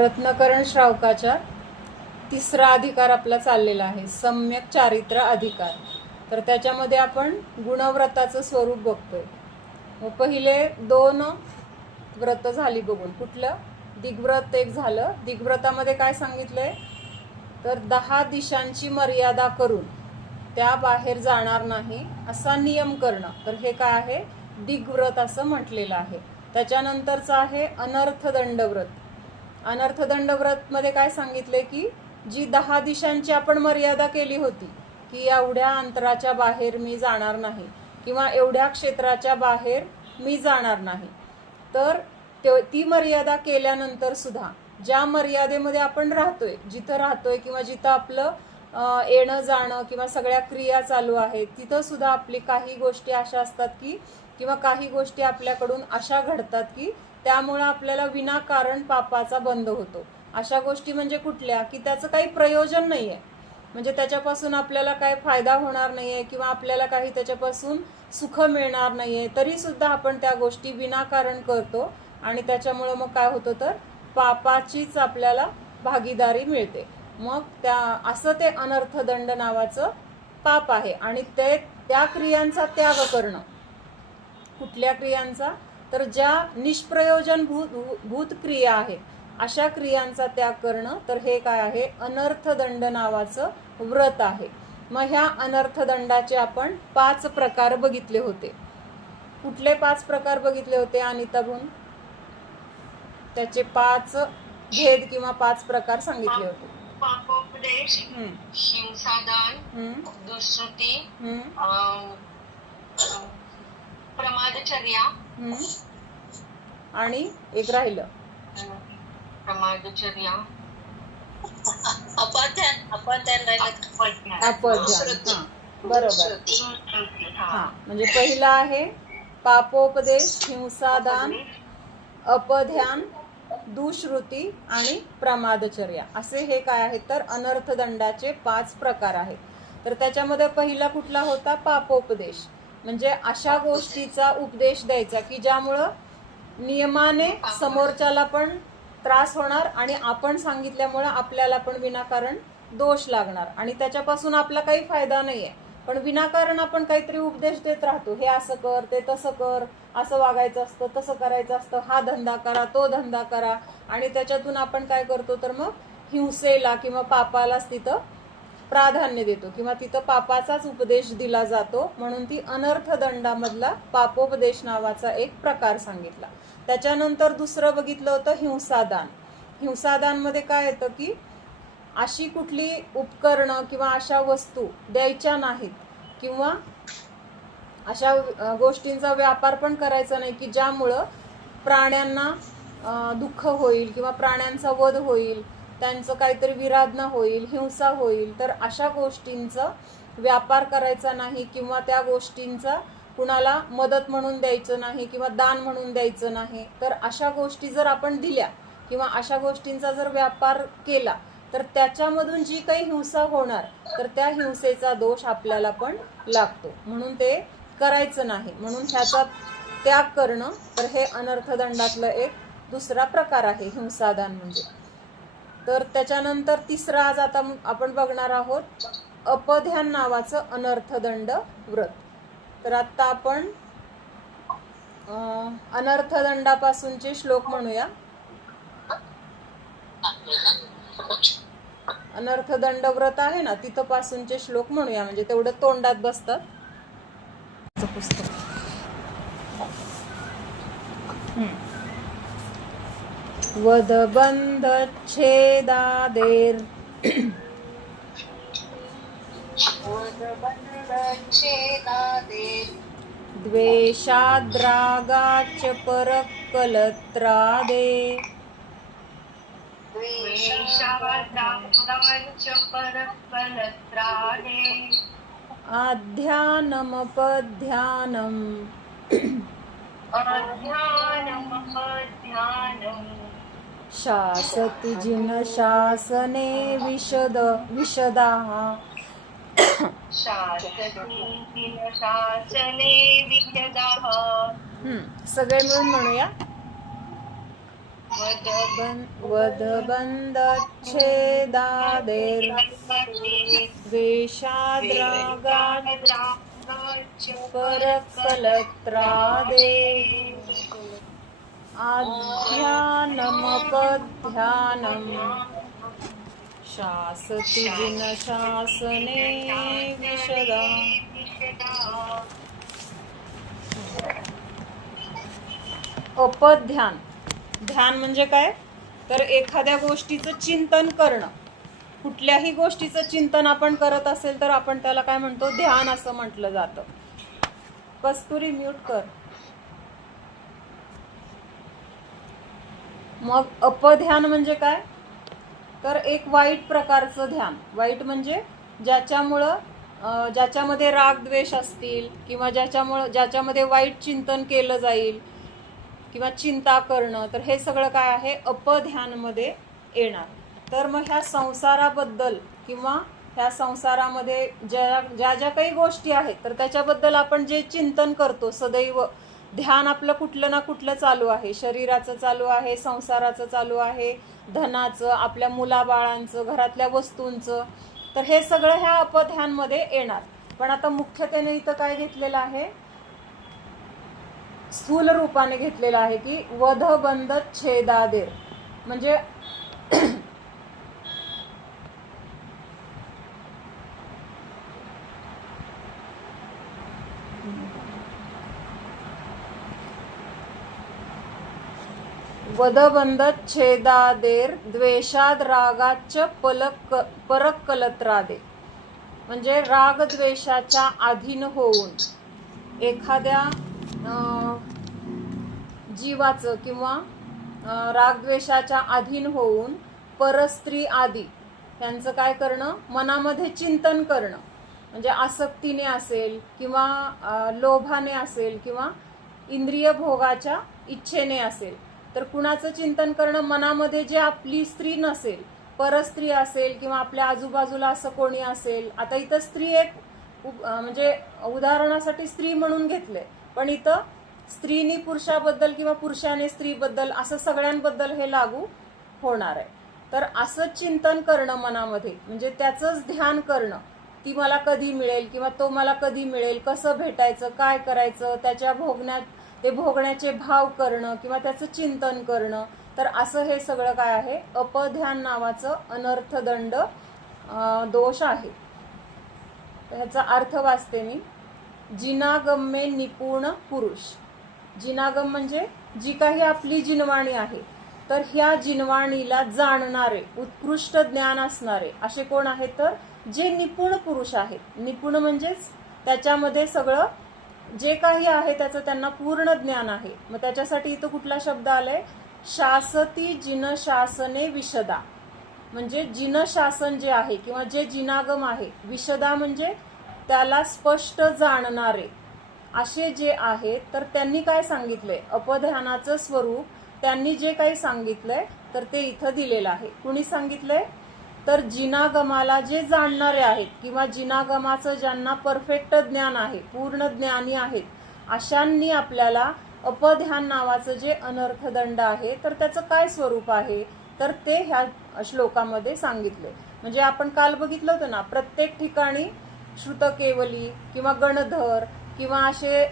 रत्नकरण श्रावकाच्या तिसरा अधिकार आपला चाललेला आहे, सम्यक चारित्र अधिकार. तर त्याच्यामध्ये आपण गुणव्रताचं स्वरूप बघतोय. मग पहिले 2 व्रत झाली बघून. कुठलं? दिग्व्रत एक झालं. दिग्व्रतामध्ये काय सांगितलंय तर 10 दिशांची मर्यादा करून त्या बाहेर जाणार नाही असा नियम करणं. तर हे काय आहे? दिग्व्रत असं म्हटलेलं आहे. त्याच्यानंतरचं आहे अनर्थदंड व्रत. अनर्थदंड व्रत मध्ये काय सांगितले की जी 10 दिशांची आपण मर्यादा केली होती की एवढ्या अंतराच्या बाहेर मी जाणार नाही किंवा एवढ्या क्षेत्राच्या बाहेर मी जाणार नाही, तर ती मर्यादा केल्यानंतर सुद्धा ज्या मर्यादेमध्ये आपण राहतोय, जिथं राहतोय किंवा जिथं आपलं येणं जाणं किंवा सगळ्या क्रिया चालू आहेत, तिथं सुद्धा आपली काही गोष्टी अशा असतात की किंवा काही गोष्टी आपल्याकडून अशा घडतात की त्यामुळे आपल्याला विनाकारण पापाचा बंध होतो. अशा गोष्टी म्हणजे कुठल्या की त्याचं काही प्रयोजन नाहीये, म्हणजे त्याच्यापासून आपल्याला काही फायदा होणार नाहीये किंवा आपल्याला काही त्याच्यापासून सुख मिळणार नाहीये, तरी सुद्धा आपण त्या गोष्टी विनाकारण करतो आणि त्याच्यामुळे मग काय होतं तर पापाचीच आपल्याला भागीदारी मिळते. मग असं ते अनर्थदंड नावाचं पाप आहे. आणि त्या क्रियांचा त्याग करणं. कुठल्या क्रियांचा? तर ज्या निष्प्रयोजन भूत क्रिया आहेत अशा क्रियांचा त्याग करणं. तर हे काय आहे? अनर्थदंड नावाचं व्रत आहे. मग ह्या अनर्थदंडाचे आपण 5 प्रकार बघितले होते. कुठले 5 प्रकार बघितले होते अनिताभून? त्याचे 5 भेद किंवा 5 प्रकार सांगितले होते. पापोपदेश, हिंसादान, दुष्कृती, प्रमादचर्या आणि एक राहिलं प्रमादचर्या अपध्यान. बरोबर. हा, म्हणजे पहिला आहे पापोपदेश, हिंसादान, अपध्यान, दुश्रुती आणि प्रमादचर्या. असे हे काय आहेत तर अनर्थदंडाचे 5 प्रकार आहेत. तर त्याच्यामध्ये पहिला कुठला होता? पापोपदेश. म्हणजे अशा गोष्टीचा उपदेश द्यायचा की ज्यामुळं नियमाने समोरच्याला पण त्रास होणार आणि आपण सांगितल्यामुळं आपल्याला पण विनाकारण दोष लागणार आणि त्याच्यापासून आपला काही फायदा नाहीये, पण विनाकारण आपण काहीतरी उपदेश देत राहतो. हे असं कर, ते तसं कर, असं वागायचं असतं, तसं करायचं असतं, हा धंदा करा, तो धंदा करा, आणि त्याच्यातून आपण काय करतो तर मग हिंसेला किंवा पापालाच तिथं प्राधान्य देतो किंवा तिथं पापाचाच उपदेश दिला जातो. म्हणून ती अनर्थदंडामधला पापोपदेश नावाचा एक प्रकार सांगितला. त्याच्यानंतर दुसरं बघितलं होतं हिंसादान. हिंसादानमध्ये काय येतं की अशी कुठली उपकरणं किंवा अशा वस्तू द्यायच्या नाहीत किंवा अशा गोष्टींचा व्यापार पण करायचा नाही की ज्यामुळं प्राण्यांना दुःख होईल किंवा प्राण्यांचा वध होईल, त्यांचं काहीतरी विराधना होईल, हिंसा होईल. तर अशा गोष्टींचा व्यापार करायचा नाही किंवा त्या गोष्टींचा कुणाला मदत म्हणून द्यायचं नाही किंवा दान म्हणून द्यायचं नाही. तर अशा गोष्टी जर आपण दिल्या किंवा अशा गोष्टींचा जर व्यापार केला तर त्याच्यामधून जी काही हिंसा होणार तर त्या हिंसेचा दोष आपल्याला पण लागतो. म्हणून ते करायचं नाही. म्हणून ह्याचा त्याग करणं. तर हे अनर्थदंडातलं एक दुसरा प्रकार आहे हिंसादान म्हणजे. तर त्याच्यानंतर तिसरा आज आता आपण बघणार आहोत अपध्यान नावाचं अनर्थदंड व्रत. तर आता आपण अनर्थदंडापासूनचे श्लोक म्हणूया. अनर्थदंड व्रत आहे ना, तिथं पासूनचे श्लोक म्हणूया, म्हणजे तेवढं तोंडात बसतात. पुस्तक वदबंध छेदादेर द्वेषाद्रागाच परकलत्रादे आध्यानमपध्यानम् शासति जिन शासने विशदाः सगळे मिळून म्हणूया. वधबन्धच्छेदादेर् द्वेषाद्रागात् परकलत्रादे आध्यानमपध्यानम् शासति जिनशासने विशदा. अपध्यान. ध्यान म्हणजे काय? तर एखाद्या गोष्टीचं चिंतन करणं. कुठल्याही गोष्टीचं चिंतन आपण करत असेल तर आपण त्याला काय म्हणतो? ध्यान असं म्हटलं जातं. कस्तुरी म्यूट कर. मग अपध्यान म्हणजे काय? तर एक वाईट प्रकारचं ध्यान. वाईट म्हणजे ज्याच्यामध्ये राग द्वेष असतील किंवा ज्याच्यामध्ये वाईट चिंतन केलं जाईल किंवा चिंता करणं, तर हे सगळं काय आहे? अपध्यानमध्ये येणार. तर मग ह्या संसाराबद्दल किंवा ह्या संसारामध्ये ज्या काही गोष्टी आहेत तर त्याच्याबद्दल आपण जे चिंतन करतो सदैव, ध्यान आपलं कुठलं ना कुठलं चालू आहे. शरीराचं चालू आहे, संसाराचं चालू आहे, धनाचं, आपल्या मुलाबाळांचं, घरातल्या वस्तूंचं. तर हे सगळं ह्या अपध्यानमध्ये येणार. पण आता मुख्यतेने इथं काय घेतलेलं आहे? स्थूल रूपाने घेतलेलं आहे की वधबंध छेदादेर. म्हणजे वधबंध छेदादेर द्वेषाद रागाच परकलत्रादे. म्हणजे राग द्वेषाच्या अधीन होऊन एखाद्या जीवाचं किंवा रागद्वेषाच्या अधीन होऊन परस्त्री आदी त्यांचं काय करणं? मनामध्ये चिंतन करणं. म्हणजे आसक्तीने असेल किंवा लोभाने असेल किंवा इंद्रिय भोगाच्या इच्छेने असेल. तर कुणाचं चिंतन करणं? मनामध्ये जे आपली स्त्री नसेल, परस्त्री असेल किंवा आपल्या आजूबाजूला असं कोणी असेल. आता इथं स्त्री एक म्हणजे उदाहरणासाठी स्त्री म्हणून घेतलंय, पण इथं स्त्रीनी पुरुषाबद्दल किंवा पुरुषाने स्त्रीबद्दल असं सगळ्यांबद्दल हे लागू होणार आहे. तर असं चिंतन करणं मनामध्ये म्हणजे त्याचंच ध्यान करणं. ती मला कधी मिळेल किंवा तो मला कधी मिळेल, कसं भेटायचं, काय करायचं, त्याच्या भोगण्याचे भाव करणं किंवा त्याचं चिंतन करणं. तर असं हे सगळं काय आहे? अपध्यान नावाचं अनर्थदंड दोष आहे. ह्याचा अर्थ वाचते मी. जिनागम्मे निपुण पुरुष. जिनागम म्हणजे जी काही आपली जिनवाणी आहे, तर ह्या जिनवाणीला जाणणारे, उत्कृष्ट ज्ञान असणारे असे कोण आहेत? तर जे निपुण पुरुष आहेत. निपुण म्हणजेच त्याच्यामध्ये सगळं जे काही आहे त्याचं त्यांना पूर्ण ज्ञान आहे. मग त्याच्यासाठी इथं कुठला शब्द आलाय? शासती जिनशासने विशदा. म्हणजे जिनशासन जे आहे किंवा जे जिनागम आहे, विशदा म्हणजे त्याला स्पष्ट जाणणारे असे जे आहेत. तर त्यांनी काय सांगितलंय? अपध्यानाचं स्वरूप त्यांनी जे काही सांगितलंय तर ते इथं दिलेलं आहे. कुणी सांगितलंय? तर जिनागमाला जे जाणणारे आहेत किंवा जिनागमाचं ज्यांना परफेक्ट ज्ञान आहे, पूर्ण ज्ञानी आहेत, अशांनी आपल्याला अपध्यान नावाचं जे अनर्थदंड आहे तर त्याचं काय स्वरूप आहे तर ते ह्या श्लोकामध्ये सांगितले. म्हणजे आपण काल बघितलं होतं ना, प्रत्येक ठिकाणी श्रुतकेवली किंवा गणधर किंवा असे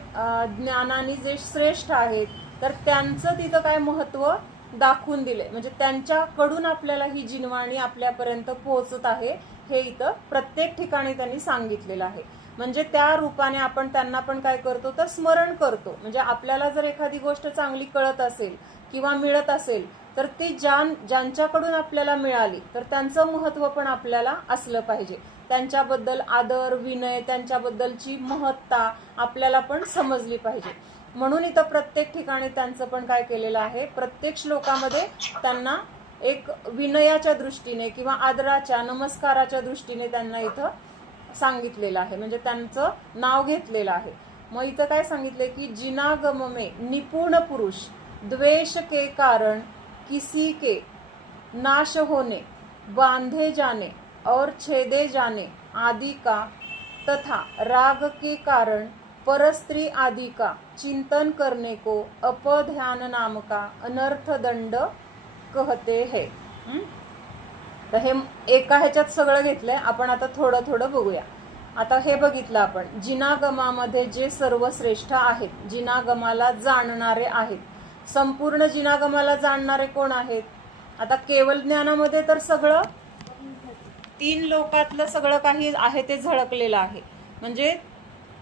ज्ञानानी जे श्रेष्ठ आहेत तर त्यांचं तिथं काय महत्व दाखवून दिले. म्हणजे त्यांच्याकडून आपल्याला ही जिनवाणी आपल्यापर्यंत पोहोचत आहे हे इथं प्रत्येक ठिकाणी त्यांनी सांगितलेलं आहे. म्हणजे त्या रूपाने आपण त्यांना पण काय करतो? तर स्मरण करतो. म्हणजे आपल्याला जर एखादी गोष्ट चांगली कळत असेल किंवा मिळत असेल तर ती ज्यांच्याकडून आपल्याला मिळाली तर त्यांचं महत्व पण आपल्याला असलं पाहिजे. त्यांच्याबद्दल आदर, विनय, त्यांच्याबद्दलची महत्ता आपल्याला पण समजली पाहिजे. म्हणून इथं प्रत्येक ठिकाणी त्यांचं पण काय केलेलं आहे? प्रत्येक श्लोकामध्ये त्यांना एक विनयाच्या दृष्टीने किंवा आदराच्या, नमस्काराच्या दृष्टीने त्यांना इथं सांगितलेलं आहे. म्हणजे त्यांचं नाव घेतलेलं आहे. मग इथं काय सांगितलंय की जिनागम में निपुण पुरुष द्वेष के कारण किसी के नाश होने, बांधे जाने और छेदे जाने आदि का तथा राग के कारण परस्त्री आदि का चिंतन करने को अपध्यान नाम का अनर्थ दंड कहते है. तर हे एका ह्याच्यात सगळं घेतलंय आपण. आता थोडं थोडं बघूया. आता हे बघितलं आपण, जिनागमामध्ये जे सर्वश्रेष्ठ आहेत, जिनागमाला जाणणारे आहेत. संपूर्ण जिनागमाला जाणणारे कोण आहेत? आता केवल ज्ञानामध्ये तर सगळं 3 लोकातलं सगळं काही आहे ते झळकलेलं आहे. म्हणजे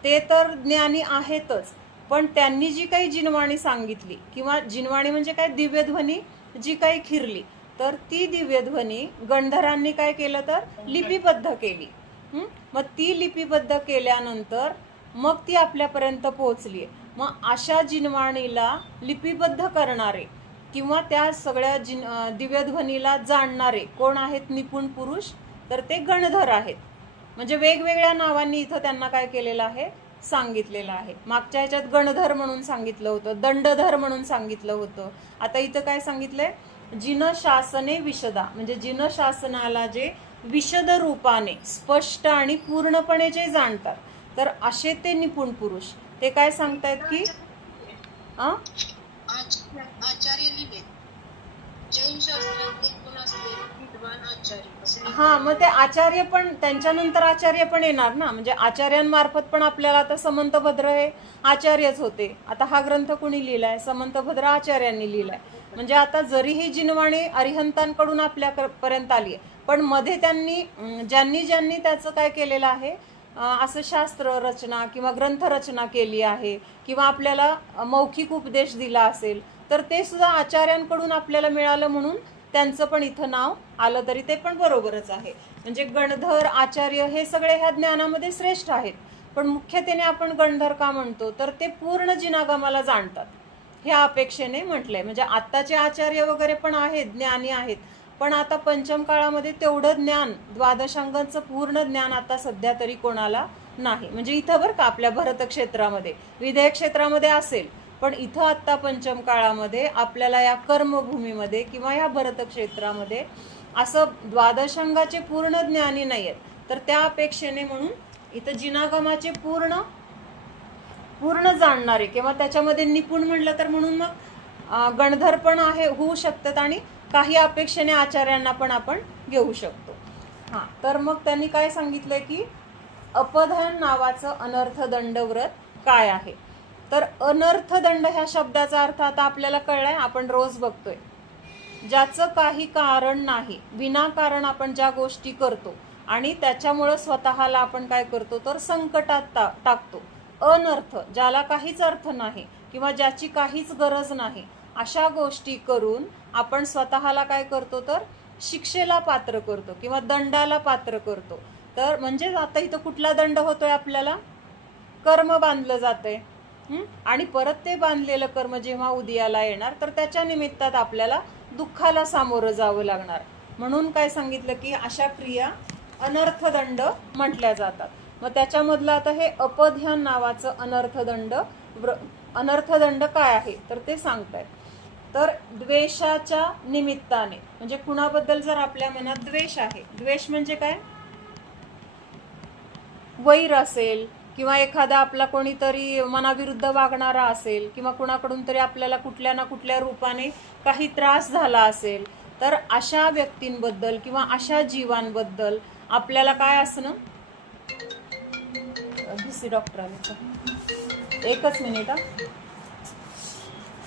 ते तर ज्ञानी आहेतच, पण त्यांनी जी काही जिनवाणी सांगितली, किंवा जिनवाणी म्हणजे काय, दिव्यध्वनी जी काही खिरली, तर ती दिव्यध्वनी गंधरांनी काय केलं तर लिपिबद्ध केली. मग ती लिपिबद्ध केल्यानंतर मग ती आपल्यापर्यंत पोहोचली. मग अशा जिनवाणीला लिपिबद्ध करणारे किंवा त्या सगळ्या दिव्यध्वनीला जाणणारे कोण आहेत? निपुण पुरुष. तर ते गणधर आहेत. म्हणजे वेगवेगळ्या नावांनी इथं त्यांना काय केलेलं आहे? सांगितलेलं आहे. मागच्या ह्याच्यात गणधर म्हणून सांगितलं होतं, दंडधर म्हणून सांगितलं होतं. आता इथं काय सांगितलंय? जिनशासने विशदा, म्हणजे जिनशासनाला जे विशद रूपाने स्पष्ट आणि पूर्णपणे जे जाणतात, तर असे ते निपुण पुरुष. ते काय सांगतायत की आचार्य लिहिले जैन शास्त्रात निपुण असलेले विद्वान आचार्य. हा, मग ते आचार्य पण त्यांच्यानंतर आचार्य पण येणार ना. म्हणजे आचार्यांमार्फत पण आपल्याला आता समंतभद्र हे आचार्यच होते. आता हा ग्रंथ कुणी लिहिलाय? समंतभद्र आचार्यांनी लिहिलाय. म्हणजे आता जरी ही जिनवाणी अरिहंतांकडून आपल्यापर्यंत आली आहे, पण मध्ये त्यांनी ज्यांनी त्याचं काय केलेलं आहे, असं शास्त्र रचना किंवा ग्रंथरचना केली आहे, किंवा आपल्याला मौखिक उपदेश दिला असेल, तर ते सुद्धा आचार्यांकडून आपल्याला मिळालं, म्हणून त्यांचं पण इथं नाव आलं, तरी ते पण बरोबरच आहे. म्हणजे गणधर, आचार्य हे सगळे ह्या ज्ञानामध्ये श्रेष्ठ आहेत. पण मुख्यतेने आपण गणधर का म्हणतो? तर ते पूर्ण जिनागमाला जाणतात, ह्या अपेक्षेने म्हटलंय. म्हणजे आत्ताचे आचार्य वगैरे पण आहेत, ज्ञानी आहेत, पण आता पंचम काळामध्ये तेवढं ज्ञान, द्वादशांगांचं पूर्ण ज्ञान आता सध्या तरी कोणाला नाही. म्हणजे इथं बरं का, आपल्या भरत क्षेत्रामध्ये, विधेय क्षेत्रामध्ये असेल, पण इथं आत्ता पंचम काळामध्ये आपल्याला या कर्मभूमीमध्ये किंवा या भरत क्षेत्रामध्ये असं द्वादशांगाचे पूर्ण ज्ञानी नाही आहेत. तर त्या अपेक्षेने म्हणून इथं जिनागमाचे पूर्ण जाणणारे किंवा त्याच्यामध्ये निपुण म्हणलं तर, म्हणून मग गणधर पण आहे, होऊ शकतात, आणि काही अपेक्षेने आचार्यांना पण आपण घेऊ शकतो. हां, तर मग त्यांनी काय सांगितलंय की अपधन नावाचं अनर्थदंड व्रत काय आहे. तर अनर्थदंड ह्या शब्दाचा अर्थ आता आपल्याला कळलाय, आपण रोज बघतोय. ज्याचं काही कारण नाही, विनाकारण आपण ज्या गोष्टी करतो आणि त्याच्यामुळं स्वतःला आपण काय करतो तर संकटात टाकतो. अनर्थ, ज्याला काहीच अर्थ नाही किंवा ज्याची काहीच गरज नाही, अशा गोष्टी करून आपण स्वतःला काय करतो तर शिक्षेला पात्र करतो किंवा दंडाला पात्र करतो. तर म्हणजे आता इथं कुठला दंड होतोय आपल्याला? कर्म बांधलं जातंय, आणि परत ते बांधलेलं कर्म जेव्हा उदयाला येणार, तर त्याच्या निमित्तात आपल्याला दुःखाला सामोरं जावं लागणार. म्हणून काय सांगितलं की अशा क्रिया अनर्थदंड म्हटल्या जातात. मग त्याच्यामधलं आता हे अपध्यान नावाचं अनर्थदंड काय आहे तर ते सांगतायत. तर द्वेषाच्या निमित्ताने, म्हणजे कुणाबद्दल जर आपल्या मनात द्वेष आहे, द्वेष म्हणजे काय? वैर असेल, किंवा एखादा आपला कोणीतरी मनाविरुद्ध वागणारा असेल, किंवा कुणाकडून तरी आपल्याला कुठल्या ना कुठल्या रूपाने काही त्रास झाला असेल, तर अशा व्यक्तींबद्दल किंवा अशा जीवांबद्दल आपल्याला काय असणं? बीसी डॉक्टर आले, एकच मिनिट.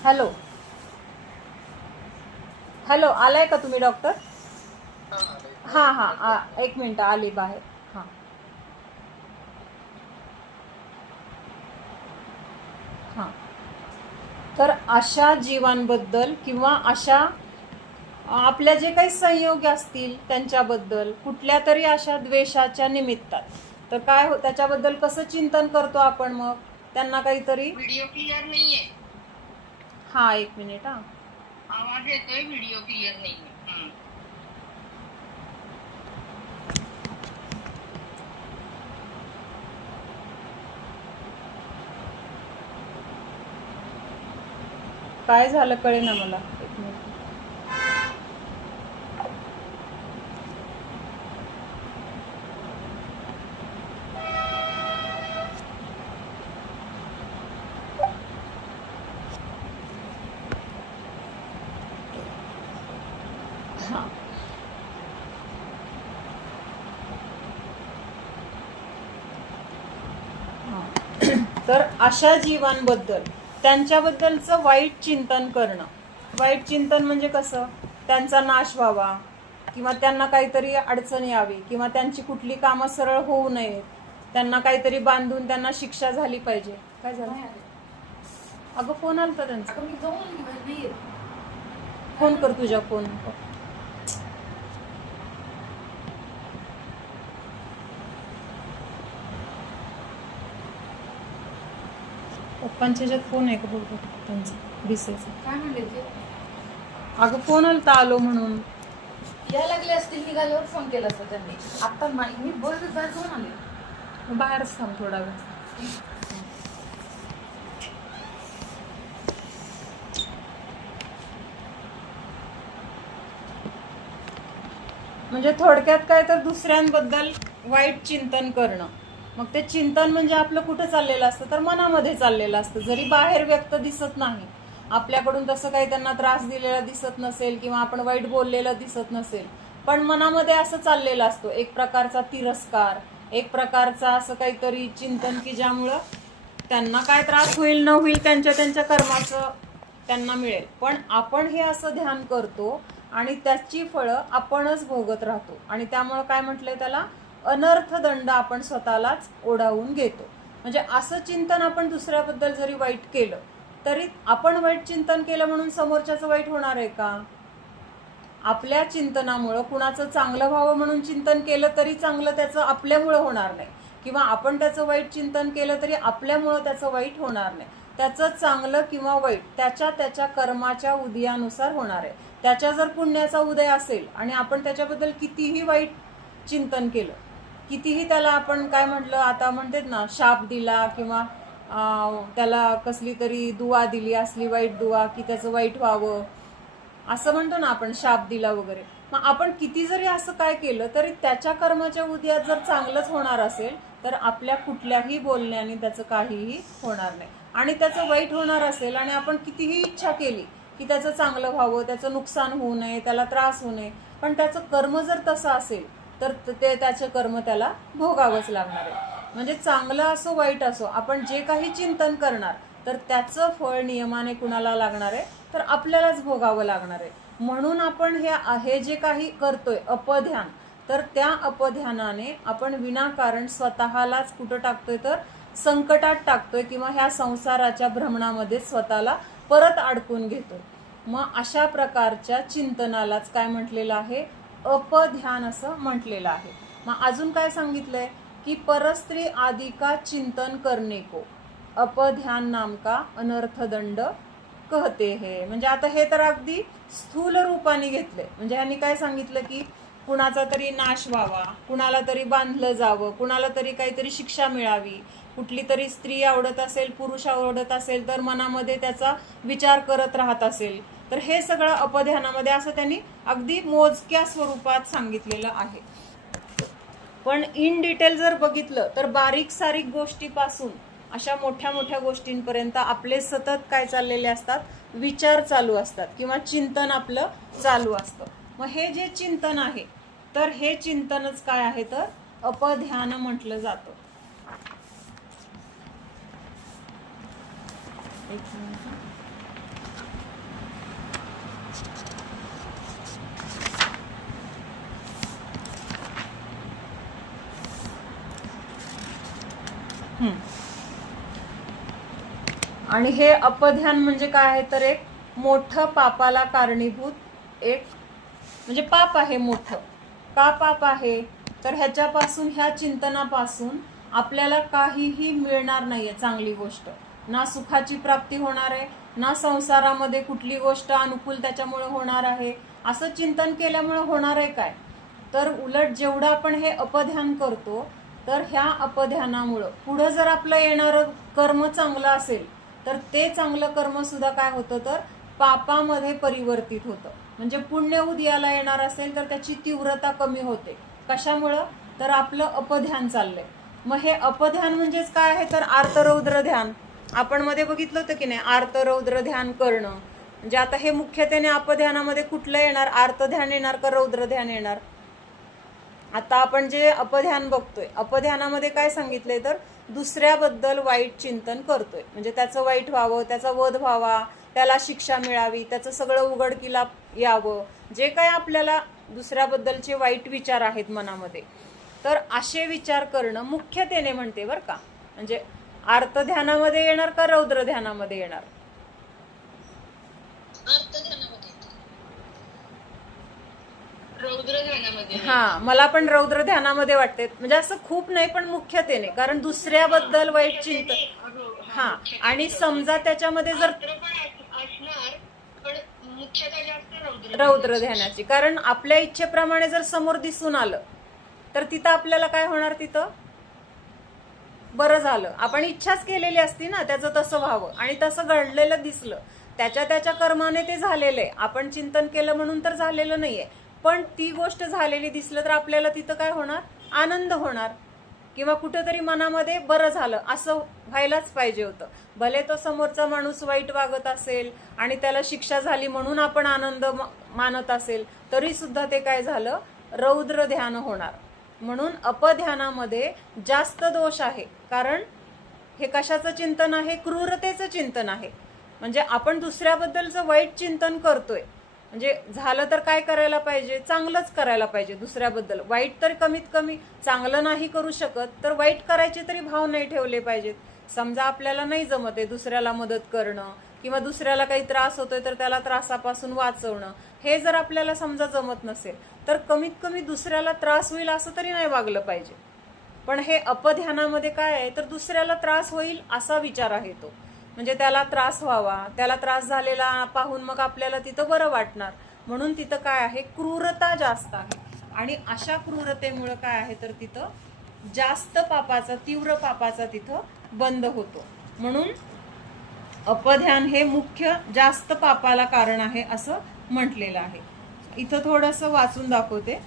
हॅलो हॅलो, आलाय का तुम्ही डॉक्टर? हां हां, एक मिनिट, आली बाहेर. हां हां, तर अशा जीवांबद्दल किंवा अशा आपल्या जे काही संयोग असतील त्यांच्याबद्दल कुठल्या तरी अशा द्वेषाच्या निमित्तात, तर काय हो त्याच्याबद्दल कसं चिंतन करतो आपण? मग त्यांना काहीतरी. व्हिडिओ क्लिअर नाहीये. हा, एक मिनिट. हा, आवाज येतोय, व्हिडिओ क्लिअर नाहीये. काय झालं कळे ना मला. एक मिनिट. हा. तर अशा जीवांबद्दल त्यांच्याबद्दलचं वाईट चिंतन करणं. वाईट चिंतन म्हणजे कसं, त्यांचा नाश व्हावा किंवा त्यांना काहीतरी अडचण यावी किंवा त्यांची कुठली कामं सरळ होऊ नयेत, त्यांना काहीतरी बांधून त्यांना शिक्षा झाली पाहिजे. काय झालं अगं? फोन आलता त्यांचा. फोन कर तुझ्या फोन. पप्पांच्या ह्याच्यात फोन आहे का बघ त्यांचा दिसायचा. काय म्हणले ते? अगं फोन आलता आलो म्हणून. या लागले असतील, निघाल्यावर फोन केला असता त्यांनी. आता मी बोलत बाहेर जाऊन आले. बाहेरच थांब थोडा वेळ. म्हणजे थोडक्यात काय तर दुसऱ्यांबद्दल वाईट चिंतन करणं. मग ते चिंतन म्हणजे आपलं कुठं चाललेलं असतं, तर मनामध्ये चाललेलं असतं. जरी बाहेर व्यक्त दिसत नाही, आपल्याकडून तसं काही त्यांना त्रास दिलेला दिसत नसेल किंवा आपण वाईट बोललेलं दिसत नसेल, पण मनामध्ये असं चाललेलं असतो एक प्रकारचा तिरस्कार, एक प्रकारचा असं काहीतरी चिंतन की ज्यामुळं त्यांना काय त्रास होईल न होईल त्यांच्या त्यांच्या कर्माचं त्यांना मिळेल. पण आपण हे असं ध्यान करतो आणि त्याची फळं आपणच भोगत राहतो. आणि त्यामुळं काय म्हटलंय त्याला, अनर्थ दंड आपण स्वतःलाच ओढावून घेतो. म्हणजे असं चिंतन आपण दुसऱ्याबद्दल जरी वाईट केलं तरी आपण वाईट चिंतन केलं म्हणून समोरच्याचं वाईट होणार आहे का? आपल्या चिंतनामुळं कुणाचं चांगलं व्हावं म्हणून चिंतन केलं तरी चांगलं त्याचं आपल्यामुळं होणार नाही, किंवा आपण त्याचं वाईट चिंतन केलं तरी आपल्यामुळं त्याचं वाईट होणार नाही. त्याचं चांगलं किंवा वाईट त्याच्या त्याच्या कर्माच्या उदयानुसार होणार आहे. त्याच्या जर पुण्याचा उदय असेल आणि आपण त्याच्याबद्दल कितीही वाईट चिंतन केलं, कितीही त्याला आपण काय म्हटलं, आता म्हणतात ना शाप दिला किंवा त्याला कसली तरी दुआ दिली, असली वाईट दुआ की त्याचं वाईट व्हावं असं म्हणतो ना आपण, शाप दिला वगैरे. मग आपण किती जरी असं काय केलं तरी त्याच्या कर्माच्या उदयात जर चांगलंच होणार असेल तर आपल्या कुठल्याही बोलण्याने त्याचं काहीही होणार नाही. आणि त्याचं वाईट होणार असेल आणि आपण कितीही इच्छा केली की त्याचं चांगलं व्हावं, त्याचं नुकसान होऊ नये, त्याला त्रास होऊ नये, पण त्याचं कर्म जर तसं असेल तर ते त्याचं कर्म त्याला भोगावंच लागणार आहे. म्हणजे चांगलं असो वाईट असो, आपण जे काही चिंतन करणार तर त्याचं फळ नियमाने कुणाला लागणार आहे, तर आपल्यालाच भोगावं लागणार आहे. म्हणून आपण हे जे काही करतोय अपध्यान, तर त्या अपध्यानाने आपण विनाकारण स्वतःलाच कुठं टाकतोय, तर संकटात टाकतोय किंवा ह्या संसाराच्या भ्रमणामध्ये स्वतःला परत अडकून घेतोय. मग अशा प्रकारच्या चिंतनालाच काय म्हटलेलं आहे, अपध्यान असं म्हटलेलं आहे. मग अजून काय सांगितलंय की परस्त्री आदि का चिंतन करणे को अपध्यान नाम का अनर्थदंड कहते हैं. म्हणजे आता हे तर अगदी स्थूल रूपाने घेतलंय. म्हणजे ह्यांनी काय सांगितलं की कुणाचा तरी नाश व्हावा, कुणाला तरी बांधलं जावं, कुणाला तरी काहीतरी शिक्षा मिळावी, कुठली तरी स्त्री आवडत असेल, पुरुष आवडत असेल तर मनामध्ये त्याचा विचार करत राहत असेल, तर हे सगळं अपध्यानामध्ये असं त्यांनी अगदी मोजक्या स्वरूपात सांगितलेलं आहे. पण इन डिटेल जर बघितलं तर बारीक सारीक गोष्टीपासून अशा मोठ्या मोठ्या गोष्टींपर्यंत आपले सतत काय चाललेले असतात, विचार चालू असतात किंवा चिंतन आपलं चालू असतं. मग हे जे चिंतन आहे तर हे चिंतनच काय आहे, तर अपध्यान म्हटलं जातं. आणि हे अपध्यान म्हणजे काय आहे, तर एक मोठं पापाला कारणीभूत एक म्हणजे पाप आहे मोठं. का पाप आहे, तर ह्याच्यापासून, ह्या चिंतनापासून आपल्याला काहीही मिळणार नाहीये चांगली गोष्ट. ना सुखाची प्राप्ती होणार आहे, ना संसारामध्ये कुठली गोष्ट अनुकूल त्याच्यामुळे होणार आहे. असं चिंतन केल्यामुळे होणार आहे काय, तर उलट जेवढं आपण हे अपध्यान करतो तर ह्या अपध्यानामुळं पुढं जर आपलं येणारं कर्म चांगलं असेल तर ते चांगलं कर्म सुद्धा काय होतं, तर पापामध्ये परिवर्तित होतं. म्हणजे पुण्य उदयाला येणार असेल तर त्याची तीव्रता कमी होते. कशामुळं, तर आपलं अपध्यान चाललंय. मग हे अपध्यान म्हणजेच काय आहे, तर आर्तरौद्र ध्यान. आपण मध्ये बघितलं होतं की नाही, आर्तरौद्र ध्यान करणं. म्हणजे आता हे मुख्यतेने अपध्यानामध्ये कुठलं येणार, आर्त ध्यान येणार का रौद्र ध्यान येणार? आता आपण जे अपध्यान बघतोय, अपध्यानामध्ये काय सांगितलंय तर दुसऱ्याबद्दल वाईट चिंतन करतोय, म्हणजे त्याचं वाईट व्हावं, त्याचा वध व्हावा, त्याला शिक्षा मिळावी, त्याचं सगळं उघडकीला यावं, जे काय आपल्याला दुसऱ्याबद्दलचे वाईट विचार आहेत मनामध्ये, तर असे विचार करणं मुख्यतेने म्हणते बरं का. म्हणजे आर्त ध्यानामध्ये येणार का रौद्र ध्यानामध्ये येणार? अर्थध्यानामध्ये येतं. रौद्र ध्यानामध्ये हा, मला पण रौद्र ध्यानामध्ये वाटते, म्हणजे असं खूप नाही पण मुख्यतेने, कारण दुसऱ्याबद्दल वाईट चिंतन. हा, आणि समजा त्याच्यामध्ये जर अर्थ पण असणार, पण मुख्यतः जास्त रौद्र ध्यानाची, कारण आपल्या इच्छेप्रमाणे जर समोर दिसून आलं तर तिथं आपल्याला काय होणार, तिथं बरं झालं, आपण इच्छाच केलेली असती ना त्याचं तसं व्हावं, आणि तसं घडलेलं दिसलं, त्याच्या कर्माने ते झालेलं आहे, आपण चिंतन केलं म्हणून तर झालेलं नाहीये, पण ती गोष्ट झालेली दिसलं तर आपल्याला तिथं काय होणार, आनंद होणार, किंवा कुठेतरी मनामध्ये बरं झालं असं व्हायलाच पाहिजे होतं. भले तो समोरचा माणूस वाईट वागत असेल आणि त्याला शिक्षा झाली म्हणून आपण आनंद मानत असेल, तरी सुद्धा ते काय झालं, रौद्र ध्यान होणार. म्हणून अपध्यानामध्ये जास्त दोष आहे, कारण हे कशाचं चिंतन आहे, क्रूरतेचं चिंतन आहे. म्हणजे आपण दुसऱ्याबद्दलचं वाईट चिंतन करतोय, म्हणजे झालं तर काय करायला पाहिजे, चांगलंच करायला पाहिजे दुसऱ्याबद्दल. वाईट तर कमीत कमी, चांगलं नाही करू शकत तर वाईट करायचे तरी भाव नाही ठेवले पाहिजेत. समजा आपल्याला नाही जमत आहे दुसऱ्याला मदत करणं, किंवा दुसऱ्याला काही त्रास होतोय तर त्याला त्रासापासून वाचवणं, हे जर आपल्याला समजा जमत नसेल तर कमीत कमी दुसऱ्याला त्रास होईल असं तरी नाही वागलं पाहिजे. पण हे अपध्यानामध्ये काय आहे तर दुसऱ्याला त्रास होईल असा विचार आहे तो, म्हणजे त्याला त्रास व्हावा, त्याला त्रास झालेला पाहून मग आपल्याला तिथं बरं वाटणार, म्हणून तिथं काय आहे, क्रूरता जास्त आहे. आणि अशा क्रूरतेमुळं काय आहे तर तिथं जास्त पापाचा, तीव्र पापाचा तिथं बंध होतो. म्हणून अपध्यान हे मुख्य जास्त पापाला कारण आहे असं म्हटलेलं आहे. इथं थोडंसं वाचून दाखवते.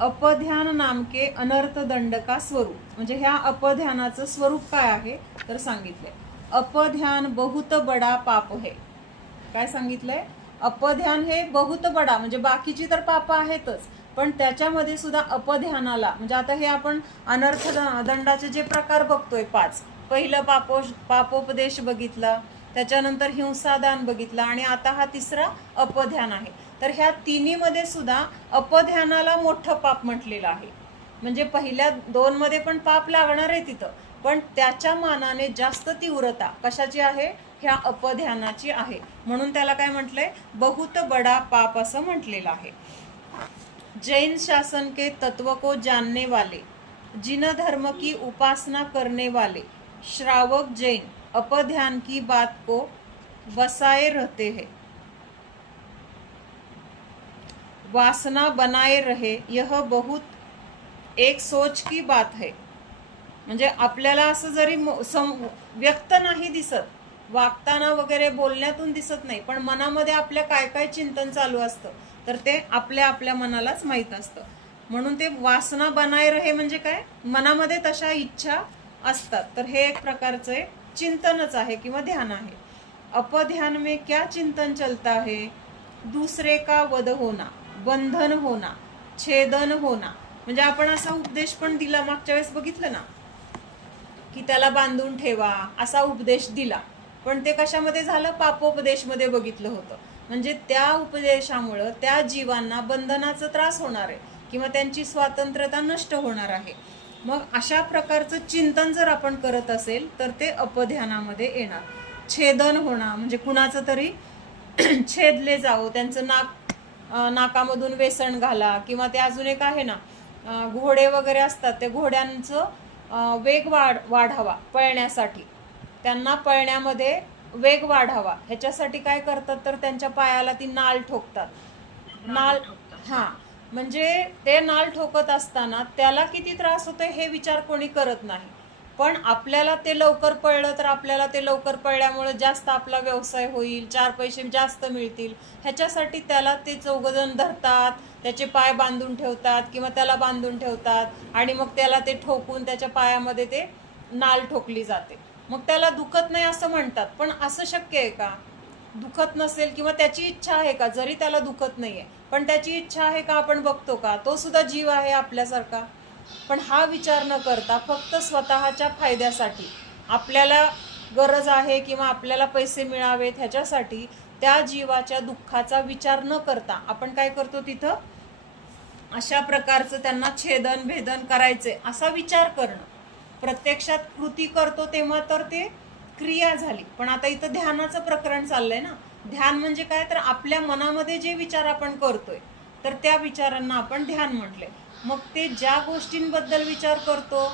अपध्यान नामके अनर्थ दंडका स्वरूप, म्हणजे ह्या अपध्यानाचं स्वरूप काय आहे तर सांगितलंय, अपध्यान बहुत बडा पाप है. काय सांगितलंय, अपध्यान हे बहुत बडा, म्हणजे बाकीची तर पाप आहेतच, पण त्याच्यामध्ये सुद्धा अपध्यानाला, म्हणजे आता हे आपण अनर्थ दंडाचे जे प्रकार बघतोय 5, पहिलं पापोपदेश बघितला, त्याच्यानंतर हिंसादान बघितला, आणि आता हा तिसरा अपध्यान आहे. तर ह्या तिन्हीमध्ये सुद्धा अपध्यानाला मोठं पाप म्हटलेलं आहे. म्हणजे पहिल्या 2 मध्ये पण पाप लागणार आहे तिथं, पण त्याच्या मानाने जास्त तीव्रता कशाची आहे, ह्या अपध्यानाची आहे. म्हणून त्याला काय म्हटलंय, बहुत बडा पाप असं म्हटलेलं आहे. जैन शासन के तत्व को जानने वाले, जिन धर्म की उपासना करने वाले श्रावक जैन अपध्यान की बात को बसाए रहते हैं, वासना बनाए रहे, यह बहुत एक सोच की बात है. म्हणजे आपल्याला असं जरी व्यक्त नाही दिसत, वागताना वगैरे बोलण्यातून दिसत नाही, पण मनामध्ये आपल्या काय काय चिंतन चालू असतं तर ते आपल्या मनालाच माहीत असतं. म्हणून ते वासना बनाए रहे म्हणजे काय, मनामध्ये तशा इच्छा असतात, तर हे एक प्रकारचं चिंतनच आहे किंवा ध्यान आहे. अपध्यान में क्या चिंतन चलता है, दूसरे का वध होना, बंधन होना, छेदन होना. म्हणजे आपण असा उपदेश पण दिला मागच्या वेळेस, बघितलं ना की त्याला बांधून ठेवा असा उपदेश दिला, पण ते कशामध्ये झालं, पापोपदेशमध्ये बघितलं होतं. म्हणजे त्या उपदेशामुळं त्या जीवांना बंधनाचा त्रास होणार आहे किंवा त्यांची स्वातंत्र्यता नष्ट होणार आहे. मग अशा प्रकारचं चिंतन जर आपण करत असेल तर ते अपध्यानामध्ये येणार. छेदन होणं म्हणजे कुणाचं तरी छेदले जावं, त्यांचं नाकामधून वेसण घाला, किंवा ते अजून एक आहे ना, घोडे वगैरे असतात, त्या घोड्यांचं वेग वाढावा पळण्यासाठी, त्यांना पळण्यामध्ये वेग वाढावा, ह्याच्यासाठी काय करतात तर त्यांच्या पायाला ती नाल ठोकतात. नाल, हा, म्हणजे ते नाल ठोकत असताना त्याला किती त्रास होतोय हे विचार कोणी करत नाही, पण आपल्याला ते लवकर पळलं तर आपल्याला ते लवकर पळल्यामुळे जास्त आपला व्यवसाय होईल, 4 पैसे जास्त मिळतील, ह्याच्यासाठी त्याला ते 4 जण धरतात, त्याचे पाय बांधून ठेवतात किंवा त्याला बांधून ठेवतात, आणि मग त्याला ते ठोकून त्याच्या पायामध्ये ते नाल ठोकली जाते. मग त्याला दुखत नाही असं म्हणतात, पण असं शक्य आहे का, दुखत नसेल किंवा त्याची इच्छा आहे का, जरी त्याला दुखत नाहीये पण त्याची इच्छा आहे का आपण बघतो का, तो सुद्धा जीव आहे आपल्यासारखा. पण हा विचार न करता फक्त स्वतःच्या फायद्यासाठी, आपल्याला गरज आहे किंवा आपल्याला पैसे मिळावेत ह्याच्यासाठी त्या जीवाच्या दुःखाचा विचार न करता आपण काय करतो, तिथं अशा प्रकारचं त्यांना छेदन भेदन करायचे असा विचार करणं. प्रत्यक्षात कृती करतो तेव्हा तर ते क्रिया झाली. पण आता इथं ध्यानाचं प्रकरण चाललंय ना. ध्यान म्हणजे काय, तर आपल्या मनामध्ये जे विचार आपण करतोय तर त्या विचारांना आपण ध्यान म्हटले. मग ते ज्या गोष्टींबद्दल विचार करतो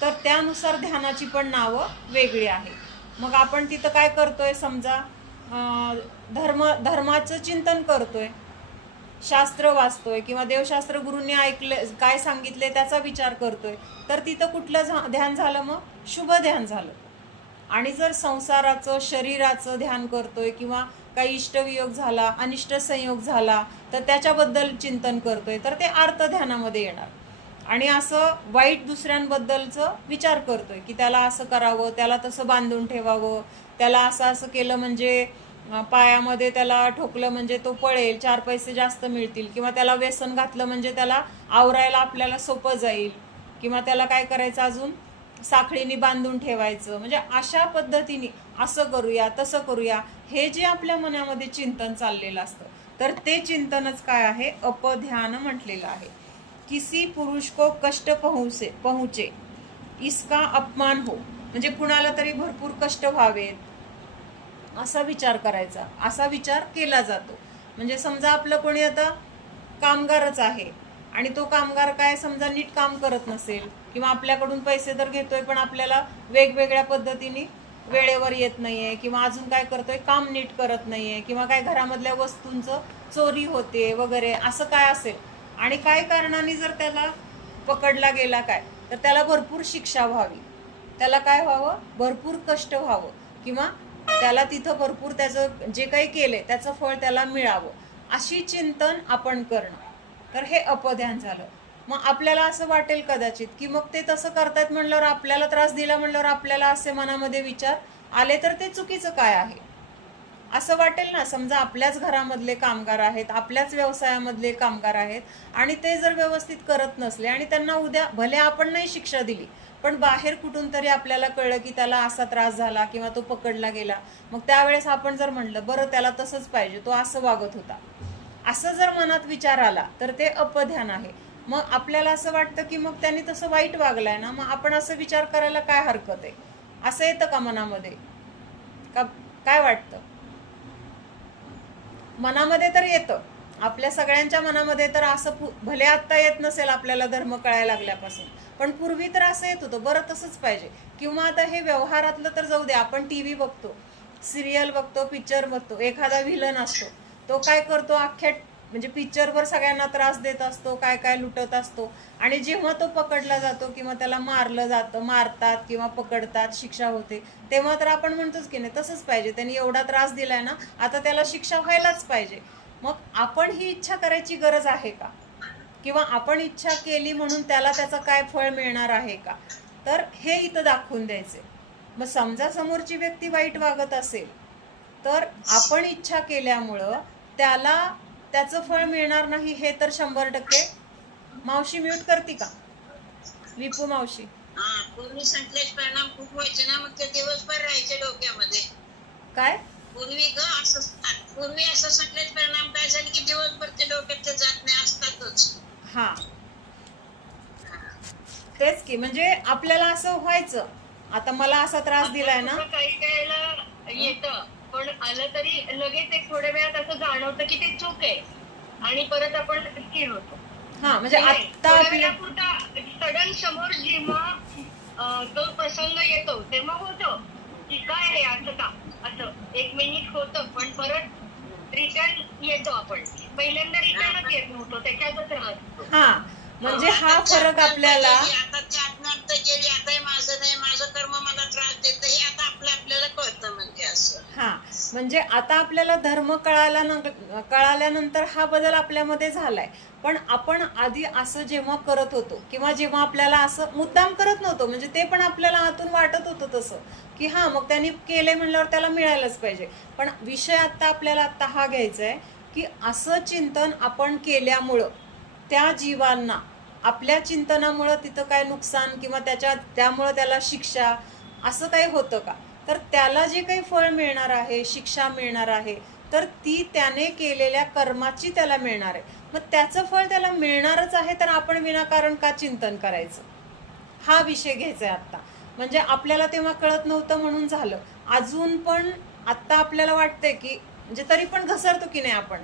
तर त्यानुसार ध्यानाची पण नावं वेगळी आहेत. मग आपण तिथं काय करतोय, समजा धर्माचं चिंतन करतोय, शास्त्र वाचतोय किंवा देवशास्त्र गुरूंनी ऐकले काय सांगितले त्याचा विचार करतोय, तर तिथं कुठलं ध्यान झालं, मग शुभ ध्यान झालं. आणि जर संसाराचं शरीराचं ध्यान करतोय किंवा काही इष्टवियोग झाला, अनिष्ट संयोग झाला तर त्याच्याबद्दल चिंतन करतोय तर ते अर्थ ध्यानामध्ये येणार. आणि असं वाईट दुसऱ्यांबद्दलचं विचार करतोय की त्याला असं करावं, त्याला तसं बांधून ठेवावं, त्याला असं असं केलं म्हणजे पायामध्ये त्याला ठोकलं म्हणजे तो पळेल, 4 पैसे जास्त मिळतील, किंवा त्याला व्यसन घातलं म्हणजे त्याला आवरायला आपल्याला सोपं जाईल, किंवा त्याला काय करायचं अजून साखळीने बांधून ठेवायचं. म्हणजे अशा पद्धतीने असं करूया तसं करूया हे जे आपल्या मनामध्ये चिंतन चाललेलं असतं तर ते चिंतनच काय आहे, अपध्यान म्हटलेलं आहे. किसी पुरुष को कष्ट पहुंचे इसका अपमान हो, म्हणजे कुणाला तरी भरपूर कष्ट व्हावेत असा विचार करायचा. असा विचार केला जातो. म्हणजे समजा आपलं कोणी आता कामगारच आहे आणि तो कामगार काय समजा नीट काम करत नसेल किंवा आपल्याकडून पैसे तर घेतोय पण आपल्याला वेगवेगळ्या पद्धतीने वेळेवर येत नाहीये किंवा अजून काय करतोय, काम नीट करत नाहीये किंवा काय घरामधल्या वस्तूंचं चोरी होते वगैरे असं काय असेल आणि काय कारणाने जर त्याला पकडला गेला काय तर त्याला भरपूर शिक्षा व्हावी, त्याला काय व्हावं, भरपूर कष्ट व्हावं किंवा त्याला तिथं भरपूर त्याचं जे काही केलंय त्याचं फळ त्याला मिळावं अशी चिंतन आपण करणं, तर हे अपध्यान झालं. मग आपल्याला असं वाटेल कदाचित की मग ते तसं करतायत म्हणल्यावर, आपल्याला त्रास दिला म्हणल्यावर आपल्याला असे मनामध्ये विचार आले तर ते चुकीचं काय आहे असं वाटेल ना. समजा आपल्याच घरामधले कामगार आहेत, आपल्याच व्यवसायामधले कामगार आहेत आणि ते जर व्यवस्थित करत नसले आणि त्यांना उद्या भले आपण नाही शिक्षा दिली पण बाहेर कुठून तरी आपल्याला कळलं की त्याला असा त्रास झाला किंवा तो पकडला गेला, मग त्यावेळेस आपण जर म्हणलं बरं त्याला तसंच पाहिजे, तो असं वागत होता, असं जर मनात विचार आला तर ते अपध्यान आहे. मग आपल्याला असं वाटतं की मग त्यांनी तसं वाईट वागलाय ना, मग आपण असं विचार करायला काय हरकत आहे, असं येतं का मनामध्ये, का काय वाटतं? मनामध्ये तर येतं, आपल्या सगळ्यांच्या मनामध्ये तर असं भले आत्ता येत नसेल आपल्याला धर्म कळायला लागल्यापासून, पण पूर्वी तर असं येत होतं, बरं तसंच पाहिजे. किंवा आता हे व्यवहारातलं तर जाऊ दे, आपण टीव्ही बघतो, सिरियल बघतो, पिक्चर बघतो, एखादा व्हिलन असतो तो काय करतो, अख्ख्या म्हणजे पिक्चरवर सगळ्यांना त्रास देत असतो, काय काय लुटत असतो आणि जेव्हा तो पकडला जातो किंवा त्याला मारलं जातं, मारतात किंवा पकडतात, शिक्षा होते, तेव्हा तर आपण म्हणतोच की नाही तसंच पाहिजे, त्यांनी एवढा त्रास दिलाय ना आता त्याला शिक्षा व्हायलाच पाहिजे. मग आपण ही इच्छा करायची गरज आहे का, किंवा आपण इच्छा केली म्हणून त्याला त्याचं काय फळ मिळणार आहे का, तर हे इथं दाखवून द्यायचे. मग समजा समोरची व्यक्ती वाईट वागत असेल तर आपण इच्छा केल्यामुळं त्याला त्याचं फळ मिळणार नाही हे तर 100%. मावशी म्यूट करते का, विपू मावशी? पूर्वी संकलेश परिणाम खूप व्हायचे ना, मग ते दिवसभर राहायचे डोक्यामध्ये. काय पूर्वी असं संकलेश परिणाम काय झाले की दिवसभर ते डोक्यात ते जात नाही, असतातच. हा तेच की, म्हणजे आपल्याला असं व्हायचं आता मला असा त्रास दिलाय ना, काही वेळेला येतं पण आलं तरी लगेच एक थोड्या वेळात असं जाणवतं की ते चूक आहे आणि परत आपण स्थिर होतो. हा म्हणजे आता आपल्या सडन समोर जेव्हा तो प्रसंग येतो तेव्हा होतं की काय आहे असं का, असं 1 मिनिट होतं पण परत रिटर्न येतो. आपण पहिल्यांदा रिटर्नच येत नव्हतो, त्याच्यातच राहतो. हा म्हणजे हा फरक आपल्याला आता ते अज्ञानता गेली, आता माझं नाही, माझं कर्म मला त्रास देतं हे आता आपल्याला कळतं. म्हणजे असं. हा, म्हणजे आता आपल्याला धर्म कळाल्यानंतर हा बदल आपल्यामध्ये झालाय. पण आपण आधी असं जेव्हा करत होतो किंवा जेव्हा आपल्याला असं मुद्दाम करत नव्हतो, म्हणजे ते पण आपल्याला आतून वाटत होतं तसं की हा मग त्यांनी केले म्हणल्यावर त्याला मिळायलाच पाहिजे. पण विषय आता आपल्याला आता हा घ्यायचा आहे की असं चिंतन आपण केल्यामुळं त्या जीवांना आपल्या चिंतनामुळं तिथं काय नुकसान किंवा त्यामुळं त्याला शिक्षा असं काही होतं का? तर त्याला जे काही फळ मिळणार आहे, शिक्षा मिळणार आहे, तर ती त्याने केलेल्या कर्माची त्याला मिळणार आहे. मग त्याचं फळ त्याला मिळणारच आहे, तर आपण विनाकारण का चिंतन करायचं? हा विषय घ्यायचा आहे आता. म्हणजे आपल्याला तेव्हा कळत नव्हतं म्हणून झालं. अजून पण आत्ता आपल्याला वाटतंय की म्हणजे तरी पण घसरतो की नाही आपण.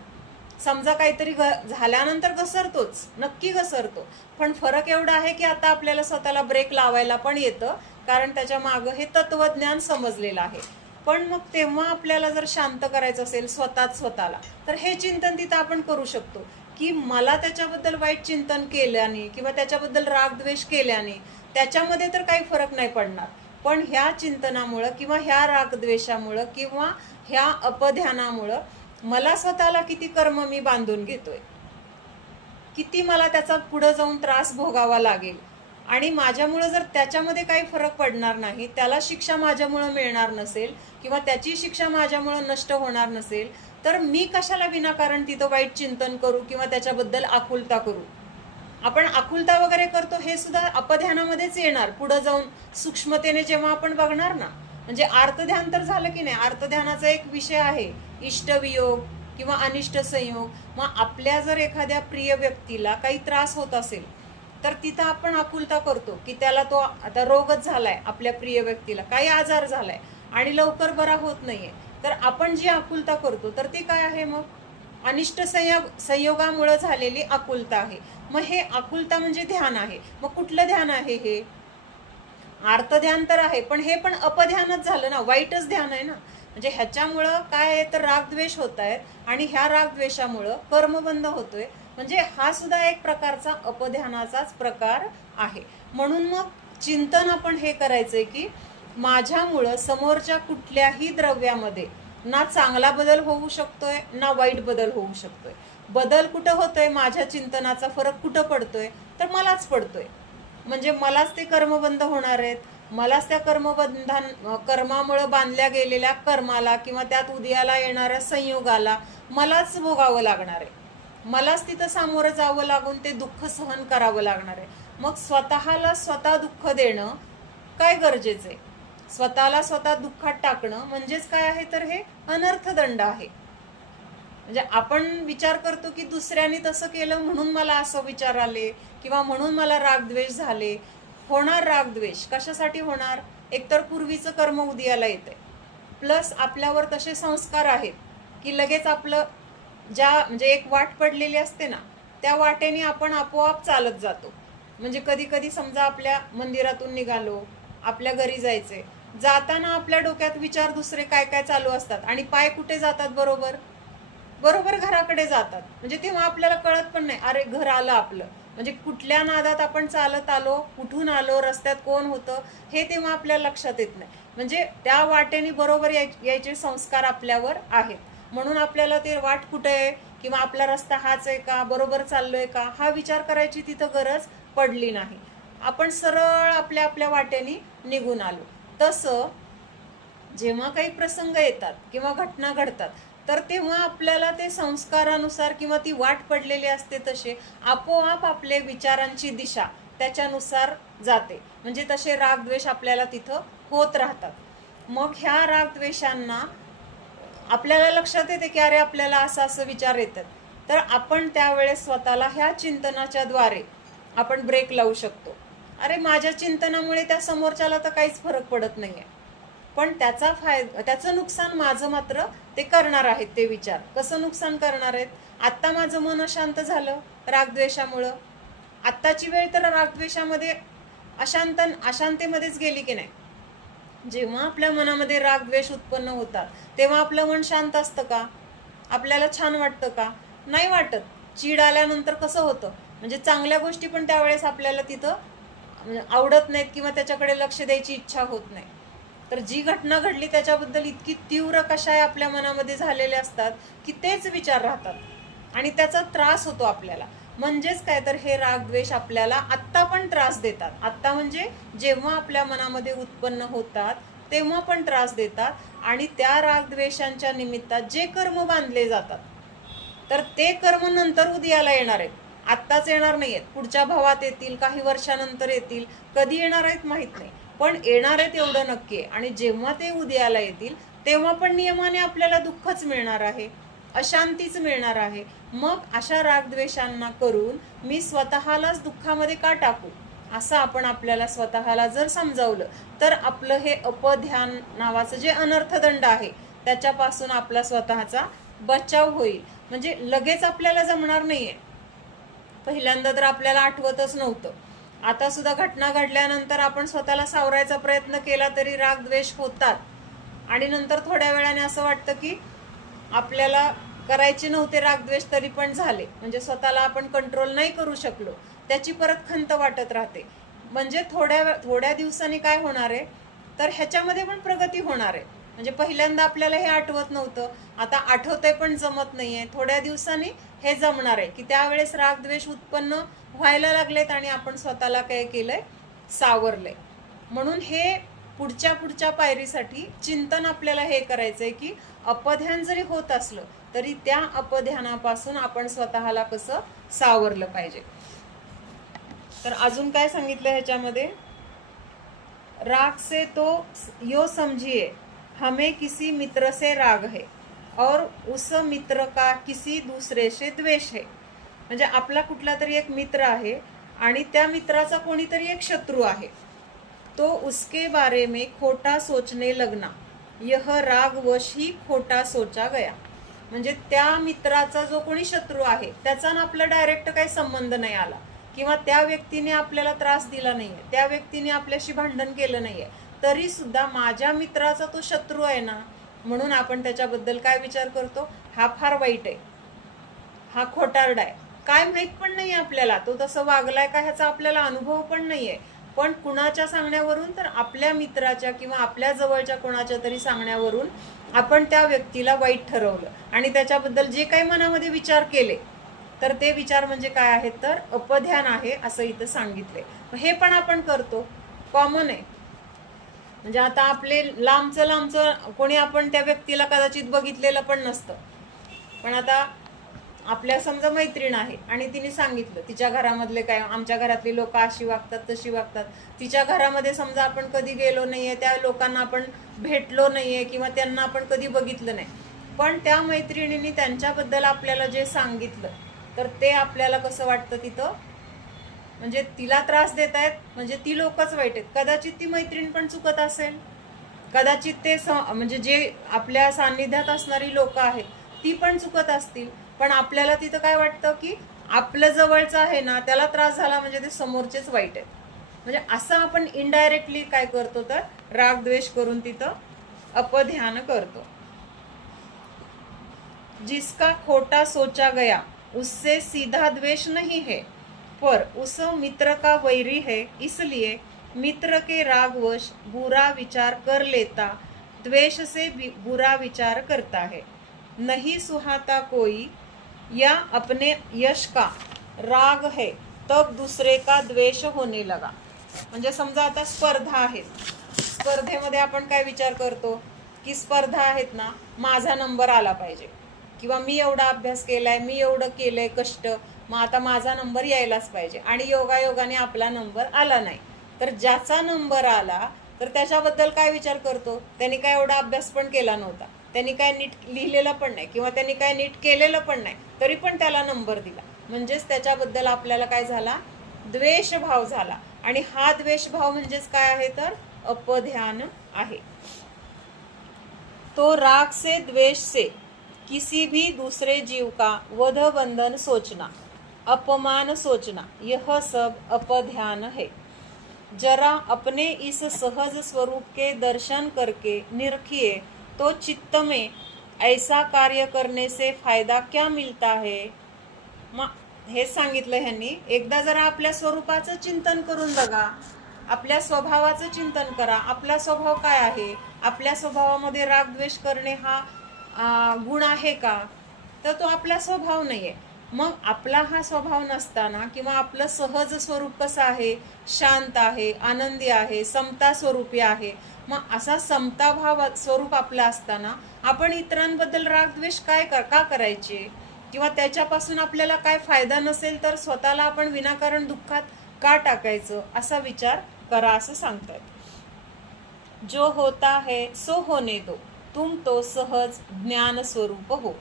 समजा काहीतरी झाल्यानंतर घसरतोच, नक्की घसरतो. पण फरक एवढा आहे की आता आपल्याला स्वतःला ब्रेक लावायला पण येतं, कारण त्याच्या मागं हे तत्वज्ञान समजलेलं आहे. पण मग तेव्हा आपल्याला जर शांत करायचं असेल स्वतःला, तर हे चिंतन तिथं आपण करू शकतो की मला त्याच्याबद्दल वाईट चिंतन केल्याने किंवा त्याच्याबद्दल रागद्वेष केल्याने त्याच्यामध्ये तर काही फरक नाही पडणार. पण ह्या चिंतनामुळं किंवा ह्या रागद्वेषामुळं किंवा ह्या अपध्यानामुळं मला स्वतःला किती कर्म मी बांधून घेतोय, किती मला त्याचा पुढे जाऊन त्रास भोगावा लागेल. आणि माझ्यामुळं जर त्याच्यामध्ये काही फरक पडणार नाही, त्याला शिक्षा माझ्यामुळं मिळणार नसेल किंवा त्याची शिक्षा माझ्यामुळं नष्ट होणार नसेल, तर मी कशाला विनाकारण तिथं वाईट चिंतन करू किंवा त्याच्याबद्दल आकुलता करू? आपण आकुलता वगैरे करतो हे सुद्धा अपध्यानामध्येच येणार पुढे जाऊन सूक्ष्मतेने जेव्हा आपण बघणार ना. म्हणजे आर्तध्यान तर झालं की नाही, आर्तध्यानाचा एक विषय आहे इष्टवियोग किंवा अनिष्ट संयोग. मग आपल्या जर एखाद्या प्रिय व्यक्तीला काही त्रास होत असेल तर तिथं आपण आकुलता करतो की त्याला तो आता रोगच झालाय, आपल्या प्रिय व्यक्तीला काही आजार झालाय आणि लवकर बरा होत नाहीये, तर आपण जी आकुलता करतो तर ती काय आहे? मग अनिष्ट संयोगामुळे झालेली आकुलता आहे. मग हे आकुलता म्हणजे ध्यान आहे. मग कुठलं ध्यान आहे हे? आर्तध्यान तर आहे, पण हे पण अपध्यानच झालं ना, वाईटच ध्यान आहे ना. म्हणजे ह्याच्यामुळं काय आहे तर रागद्वेष होत आहेत आणि ह्या रागद्वेषामुळं कर्मबंध होतोय. म्हणजे हा सुद्धा एक प्रकारचा अपध्यानाचाच प्रकार आहे. म्हणून मग चिंतन आपण हे करायचंय की माझ्यामुळं समोरच्या कुठल्याही द्रव्यामध्ये ना चांगला बदल होऊ शकतोय ना वाईट बदल होऊ शकतोय. बदल कुठं होतोय? माझ्या चिंतनाचा फरक कुठं पडतोय? तर मलाच पडतोय. म्हणजे मलाच ते कर्मबंध होणार आहेत, मलाच त्या कर्मामुळे बांधल्या गेलेल्या कर्माला किंवा त्यात उदयाला येणाऱ्या संयोगाला मलाच भोगावं लागणार आहे. मलाच तिथं सामोरं जावं लागून ते दुःख सहन करावं लागणार आहे. मग स्वतःला स्वतः दुःख देणं काय गरजेचं आहे? स्वतःला स्वतः दुःखात टाकणं म्हणजेच काय आहे तर हे अनर्थदंड आहे. म्हणजे आपण विचार करतो की दुसऱ्याने तसं केलं म्हणून मला असं विचार आले किंवा म्हणून मला रागद्वेष झाले. होणार रागद्वेष कशासाठी होणार? एकतर पूर्वीचं कर्म उदयाला येतंय, प्लस आपल्यावर तसे संस्कार आहेत की लगेच आपलं म्हणजे एक वाट पडलेली असते ना, त्या वाटेने आपण आपोआप चालत जातो. म्हणजे कधी कधी समजा आपल्या मंदिरातून निघालो, आपल्या घरी जायचे, जाताना आपल्या डोक्यात विचार दुसरे काय काय चालू असतात आणि पाय कुठे जातात? बरोबर घराकडे जातात. म्हणजे तेव्हा आपल्याला कळत पण नाही, अरे घर आलं आपलं. म्हणजे कुठल्या नादात आपण चालत आलो, कुठून आलो, रस्त्यात कोण होतं हे तेव्हा आपल्याला लक्षात येत नाही. म्हणजे त्या वाटेने बरोबर यायचे संस्कार आपल्यावर आहेत. म्हणून आपल्याला ते वाट कुठे आहे किंवा आपला रस्ता हाच आहे का, बरोबर चाललोय का, हा विचार करायची तिथं गरज पडली नाही. आपण सरळ आपल्या आपल्या वाटेने निघून आलो. तसं जेव्हा काही प्रसंग येतात किंवा घटना घडतात तर तेव्हा आपल्याला ते संस्कारानुसार किंवा ती वाट पडलेली असते तसे आपोआप आपले विचारांची दिशा त्याच्यानुसार जाते. म्हणजे तसे रागद्वेष आपल्याला तिथं होत राहतात. मग ह्या रागद्वेषांना आपल्याला लक्षात येते की अरे आपल्याला असं विचार येतात, तर आपण त्यावेळेस स्वतःला ह्या चिंतनाच्या द्वारे आपण ब्रेक लावू शकतो. अरे माझ्या चिंतनामुळे त्या समोरच्याला तर काहीच फरक पडत नाहीये, पण त्याचं नुकसान माझं मात्र ते करणार आहेत. ते विचार कसं नुकसान करणार आहेत? आत्ता माझं मन अशांत झालं रागद्वेषामुळं. आत्ताची वेळ तर रागद्वेषामध्ये अशांतेमध्येच गेली की नाही. जेव्हा आपल्या मनामध्ये रागद्वेष उत्पन्न होतात तेव्हा आपलं मन शांत असतं का? आपल्याला छान वाटतं का? नाही वाटत. चीड आल्यानंतर कसं होतं, म्हणजे चांगल्या गोष्टी पण त्यावेळेस आपल्याला तिथं आवडत नाहीत किंवा त्याच्याकडे लक्ष द्यायची इच्छा होत नाही. तर जी घटना घडली त्याच्याबद्दल इतकी तीव्र कशाय आपल्या मनामध्ये झालेले असतात की तेच विचार राहतात आणि त्याचा त्रास होतो आपल्याला. म्हणजेच काय तर हे रागद्वेष आपल्याला आत्ता पण त्रास देतात. आत्ता म्हणजे जेव्हा आपल्या मनामध्ये उत्पन्न होतात तेव्हा पण त्रास देतात. आणि त्या रागद्वेषांच्या निमित्तात जे कर्म बांधले जातात तर ते कर्म नंतर उदयाला येणार आहेत, आत्ताच येणार नाहीयेत. पुढच्या भावात येतील, काही वर्षानंतर येतील, कधी येणार आहेत माहित नाही, पण येणार आहेत एवढं नक्की आहे. आणि जेव्हा ते उदयाला येतील तेव्हा पण नियमाने आपल्याला दुःखच मिळणार आहे, अशांतीच मिळणार आहे. मग अशा रागद्वेषांना करून मी स्वतःलाच दुःखामध्ये का टाकू, असं आपण आपल्याला स्वतःला जर समजावलं तर आपलं हे अपध्यान नावाचं जे अनर्थदंड आहे त्याच्यापासून आपला स्वतःचा बचाव होईल. म्हणजे लगेच आपल्याला जमणार नाहीये. पहिल्यांदा तर आपल्याला आठवतच नव्हतं, आता सुद्धा घटना घडल्यानंतर आपण स्वतःला सावरायचा प्रयत्न केला तरी रागद्वेष होतात. आणि नंतर थोड्या वेळाने असं वाटतं की आपल्याला करायचे नव्हते रागद्वेष तरी पण झाले, म्हणजे स्वतःला आपण कंट्रोल नाही करू शकलो, त्याची परत खंत वाटत राहते. म्हणजे थोड्या दिवसांनी काय होणार आहे तर ह्याच्यामध्ये पण प्रगती होणार आहे. म्हणजे पहिल्यांदा आपल्याला हे आठवत नव्हतं, आता आठवतंय पण जमत नाहीये. थोड्या दिवसांनी हे जमणार आहे की त्यावेळेस रागद्वेष उत्पन्न व्हायला लागलेत आणि आपण स्वतःला काय केलंय, सावरलंय. म्हणून हे पुढच्या पायरीसाठी चिंतन आपल्याला हे करायचंय की अपध्यान जरी होत असलं तरी त्या अपध्यानापासून आपण स्वतःला कसं सावरलं पाहिजे. तर अजून काय सांगितलं ह्याच्यामध्ये, राग से तो यो समझिए हमें किसी मित्र से राग है और उस मित्र का किसी दूसरे से द्वेष है. म्हणजे आपला कुठला तरी एक मित्र आहे आणि त्या मित्राचा कोणीतरी एक शत्रू आहे, तो उसके बारे में खोटा सोचने लगना, यह रागवश ही खोटा सोचा गया. म्हणजे त्या मित्राचा जो कोणी शत्रू आहे त्याचा ना आपला डायरेक्ट काही संबंध नाही आला, किंवा त्या व्यक्तीने आपल्याला त्रास दिला नाहीये, त्या व्यक्तीने आपल्याशी भांडण केलं नाहीये, तरी सुद्धा माझ्या मित्राचा तो शत्रू आहे ना, म्हणून आपण त्याच्याबद्दल काय विचार करतो, हा फार वाईट आहे, हा खोटारडा आहे. काय माहित पण नाही आपल्याला तो तसं वागलाय का, ह्याचा आपल्याला अनुभव पण नाहीये. पण कुणाच्या सांगण्यावरून, तर आपल्या मित्राच्या किंवा आपल्या जवळच्या कोणाच्या तरी सांगण्यावरून आपण त्या व्यक्तीला वाईट ठरवलं आणि त्याच्याबद्दल जे काही मनामध्ये विचार केले तर ते विचार म्हणजे काय आहेत, तर अपध्यान आहे असं इथं सांगितले. हे पण आपण करतो, कॉमन आहे. म्हणजे आता आपले लांबचं कोणी आपण त्या व्यक्तीला कदाचित बघितलेलं पण नसतं, पण आता आपल्या समजा मैत्रीण आहे आणि तिने सांगितलं तिच्या घरामधले काय, आमच्या घरातली लोक अशी वागतात तशी वागतात. तिच्या घरामध्ये समजा आपण कधी गेलो नाहीये, त्या लोकांना आपण भेटलो नाहीये किंवा त्यांना आपण कधी बघितलं नाही, पण त्या मैत्रिणींनी त्यांच्याबद्दल आपल्याला जे सांगितलं तर ते आपल्याला कसं वाटतं तिथं, म्हणजे तिला त्रास देत आहेत म्हणजे ती लोकच वाईट आहेत. कदाचित ती मैत्रीण पण चुकत असेल, कदाचित ते म्हणजे जे आपल्या सान्निध्यात असणारी लोक आहेत ती पण चुकत असतील, पण आपल्याला तिथं काय वाटतं की आपलं जवळचं आहे ना त्याला त्रास झाला म्हणजे ते समोरचेच वाईट आहेत. म्हणजे असं आपण इनडायरेक्टली काय करतो, तर रागद्वेष करून तिथं अपध्यान करतो. जिसका खोटा सोचा गया उससे सीधा द्वेष नहीं है, पर उस मित्र का वैरी है, इसलिए मित्र के रागवश बुरा विचार कर लेता, द्वेष से बुरा विचार करता है. नहीं सुहाता कोई या अपने यश का राग है तब दूसरे का द्वेष होने लगा. म्हणजे समजा आता स्पर्धा आहे, स्पर्धेमध्ये आपण काय विचार करतो की स्पर्धा आहेत ना, माझा नंबर आला पाहिजे, किंवा मी एवढा अभ्यास केलाय, मी एवढं केलंय कष्ट, मग आता माझा नंबर यायलाच पाहिजे. आणि योगायोगाने आपला नंबर आला नाही, तर ज्याचा नंबर आला तर त्याच्याबद्दल काय विचार करतो, त्यांनी काय एवढा अभ्यास पण केला नव्हता, त्यांनी काय नीट लिहिलेलं पण नाही किंवा त्यांनी काय नीट केलेलं पण नाही, तरी पण त्याला नंबर दिला. म्हणजेच त्याच्याबद्दल आपल्याला काय झाला, द्वेषभाव झाला. आणि हा द्वेषभाव म्हणजेच काय आहे, तर अपध्यान आहे. तो राग से द्वेष से किसी भी दूसरे जीव का वध बंधन सोचना, अपमान सोचना, यह सब अपध्यान है. जरा अपने इस सहज स्वरूप के दर्शन करके निरखिए तो चित्त में ऐसा कार्य करने से फायदा क्या मिलता है. मग हे सांगितलं ह्यांनी, एकदा जरा आपल्या स्वरूपाचं चिंतन करून बघा, आपल्या स्वभावाचं चिंतन करा. आपला स्वभाव काय आहे? आपल्या स्वभावामध्ये राग द्वेष करणे हा गुण आहे का? तर तो आपला स्वभाव नाहीये. मग आपला हा स्वभाव नसताना किंवा आपलं सहज स्वरूप कसं आहे? शांत आहे, आनंदी आहे, समता स्वरूपी आहे. मग असा समता भाव स्वरूप आपला असताना आपण इतरांबद्दल राग द्वेष का करायचे? किंवा त्याच्यापासून आपल्याला काय फायदा नसेल तर स्वतःला आपण विनाकारण दुःखात का टाकायचं? असा विचार करा असं सांगतात. जो होता है सो होने दो, तुम तो सहज ज्ञान स्वरूप हो.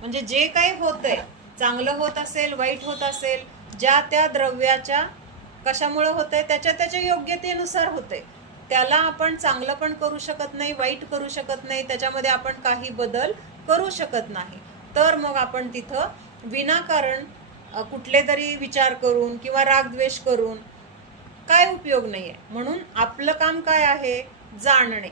म्हणजे जे काही होतंय, चांगलं होत असेल, वाईट होत असेल, ज्या त्या द्रव्याच्या कशामुळे होतंय, त्याच्या योग्यतेनुसार होतंय. त्याला आपण चांगलं पण करू शकत नाही, वाईट करू शकत नाही, त्याच्यामध्ये आपण काही बदल करू शकत नाही. तर मग आपण तिथं विनाकारण कुठले तरी विचार करून किंवा रागद्वेष करून काय उपयोग नाहीये. म्हणून आपलं काम काय आहे? जाणणे.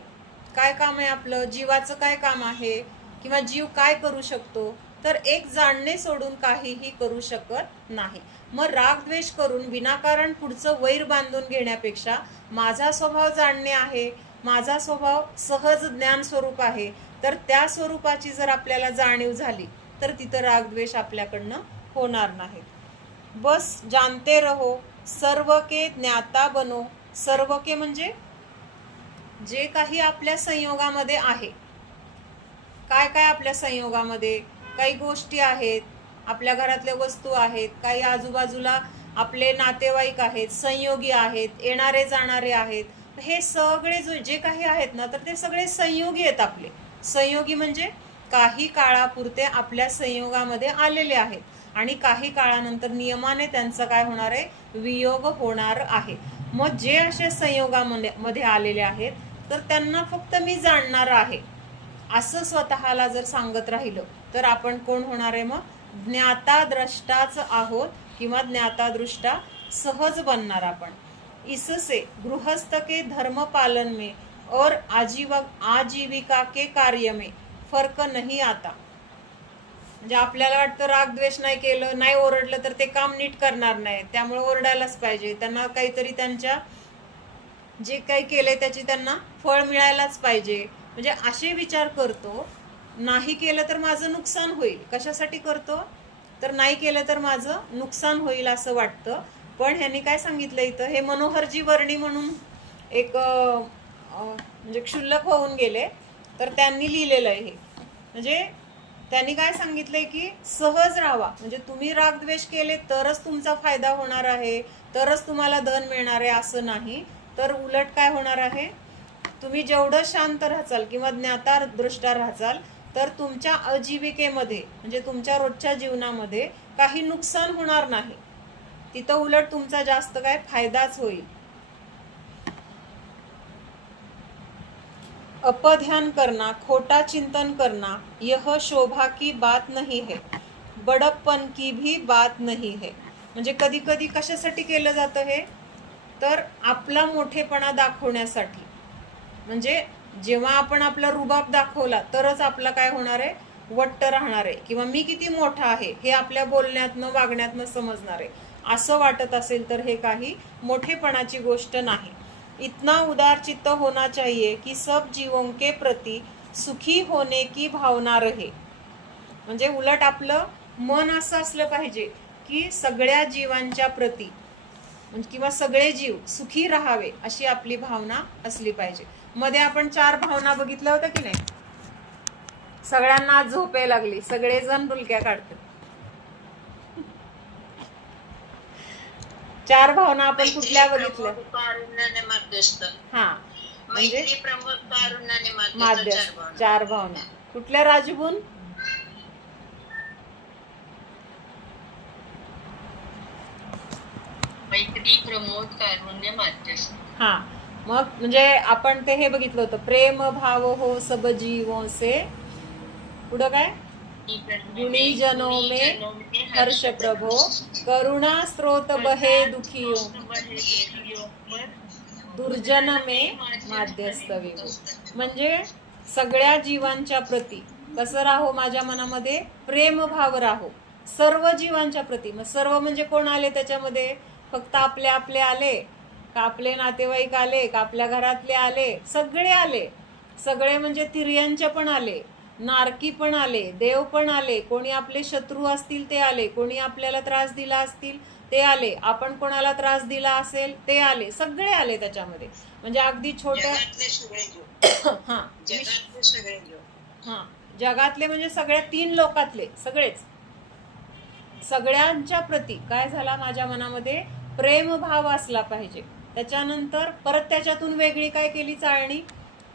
काय काम आहे आपलं? जीवाचं काय काम आहे? किंवा जीव काय करू शकतो? तर एक जाणणे सोडून काहीही करू शकत नाही. मग रागद्वेष करून विनाकारण पुढचं वैर बांधून घेण्यापेक्षा माझा स्वभाव जाणणे आहे, माझा स्वभाव सहज ज्ञान स्वरूप आहे, तर त्या स्वरूपाची जर आपल्याला जाणीव झाली तर तिथं रागद्वेष आपल्याकडनं होणार नाही. बस जानते रहो, सर्व के ज्ञाता बनो. सर्व के म्हणजे जे काही आपल्या संयोगामध्ये आहे. काय काय आपल्या संयोगामध्ये? काही गोष्टी आहेत, आपल्या घरातल्या वस्तू आहेत, काही आजूबाजूला आपले नातेवाईक आहेत, संयोगी आहेत, येणारे जाणारे आहेत. हे सगळे जे काही आहेत ना, तर ते सगळे संयोगी आहेत आपले. संयोगी म्हणजे काही काळापुरते आपल्या संयोगामध्ये आलेले आहेत आणि काही काळानंतर नियमाने त्यांचा काय होणार आहे? वियोग होणार आहे. मग जे असे संयोगामध्ये आलेले आहेत तर त्यांना फक्त मी जाणणार आहे असं स्वतःला जर सांगत राहिलं तर आपण कोण होणार आहे? मग ज्ञाता द्रष्टाच आहोत किंवा ज्ञाता दृष्टा सहज बनणार आपण. इससे गृहस्थ के धर्म पालन में और आजीविका के कार्य में फर्क नहीं आता. म्हणजे आपल्याला वाटतं राग द्वेष नाही केलं, नाही ओरडलं तर ते काम नीट करणार नाही, त्यामुळे ओरडायलाच पाहिजे, त्यांना काहीतरी त्यांच्या जे काही केलंय त्याची त्यांना फळ मिळायलाच पाहिजे. म्हणजे असे विचार करतो. नाही केलं तर माझं नुकसान होईल. कशासाठी करतो? तर नाही केलं तर माझं नुकसान होईल असं वाटतं. पण ह्यांनी काय सांगितलं इथं? हे मनोहरजी वर्णी म्हणून एक म्हणजे क्षुल्लक होऊन गेले, तर त्यांनी लिहिलेलं आहे हे. म्हणजे त्यांनी काय सांगितलंय की सहज राहावा. म्हणजे तुम्ही रागद्वेष केले तरच तुमचा फायदा होणार आहे, तरच तुम्हाला धन मिळणार आहे असं नाही. तर उलट काय होणार आहे? तुम्ही जेवढं शांत राहाल किंवा ज्ञाता दृष्टा राहाल तर तुमच्या आजीविकेमध्ये म्हणजे तुमच्या रोजच्या जीवनामध्ये काही नुकसान होणार नाही. तिथं उलट तुमचा जास्त काय फायदाच होईल. अपध्यान करना, खोटा चिंतन करना, यह शोभा की बात नहीं है, बड़प्पन की भी बात नहीं है. म्हणजे कधी कधी कशासाठी केलं जातं हे? तर आपला मोठेपणा दाखवण्यासाठी. म्हणजे जेव्हा आपण आपला रुबाब दाखवला तरच आपला काय होणार आहे? वट्ट राहणार आहे किंवा मी किती मोठा आहे हे आपल्या बोलण्यातनं वागण्यातनं समजणार आहे. असं वाटत असेल तर हे काही मोठेपणाची गोष्ट नाही. इतना उदार चित्त होना चाहिए कि सब जीवों के प्रति सुखी होने की भावना रहे. म्हणजे उलट आपलं मन असं असलं पाहिजे की सगळ्या जीवांच्या प्रती किंवा सगळे जीव सुखी राहावे अशी आपली भावना असली पाहिजे. मध्ये आपण 4 भावना बघितल्या होत्या की नाही? सगळ्यांना आज झोप यायला लागली, सगळेजण डुलक्या काढतात. 4 भावना आपण कुठल्या बघितल्या? कारुण्याने मध्यस्थ. हा म्हणजे मैत्री प्रमुख कारुण्याने मध्यस्थ. माध्यस्थ 4 भावना कुठल्या राजबून? मैत्री प्रमोद कारुण्य मध्यस्थ. हा मग म्हणजे आपण ते हे बघितलं होतं, प्रेम भाव हो सब जीवों से. पुढं काय? गुणीजनों में हर्ष प्रभो, करुणा स्रोत बहे दुखियों, दुर्जन में माध्यस्थ विभो. म्हणजे सगळ्या जीवांच्या प्रती कसं राहो? माझ्या मनामध्ये प्रेम भाव राहो सर्व जीवांच्या प्रती. मग सर्व म्हणजे कोण आले त्याच्यामध्ये? फक्त आपले आपले आले का आपले नातेवाईक आले, का आपल्या घरातले आले, सगळे आले. सगळे म्हणजे तिर्यांचे पण आले, नारकी पण आले, देव पण आले, कोणी आपले शत्रू असतील ते आले, कोणी आपल्याला त्रास दिला असतील ते आले, आपण कोणाला त्रास दिला असेल ते आले, सगळे आले त्याच्यामध्ये. म्हणजे अगदी छोट्या जगातले सगळे जीव, हा जगातले सगळे जीव. हा जगातले म्हणजे सगळ्या 3 लोकातले सगळेच. सगळ्यांच्या प्रती काय झाला, माझ्या मनामध्ये प्रेमभाव असला पाहिजे. त्याच्यानंतर परत त्याच्यातून वेगळी काय केली चाळणी,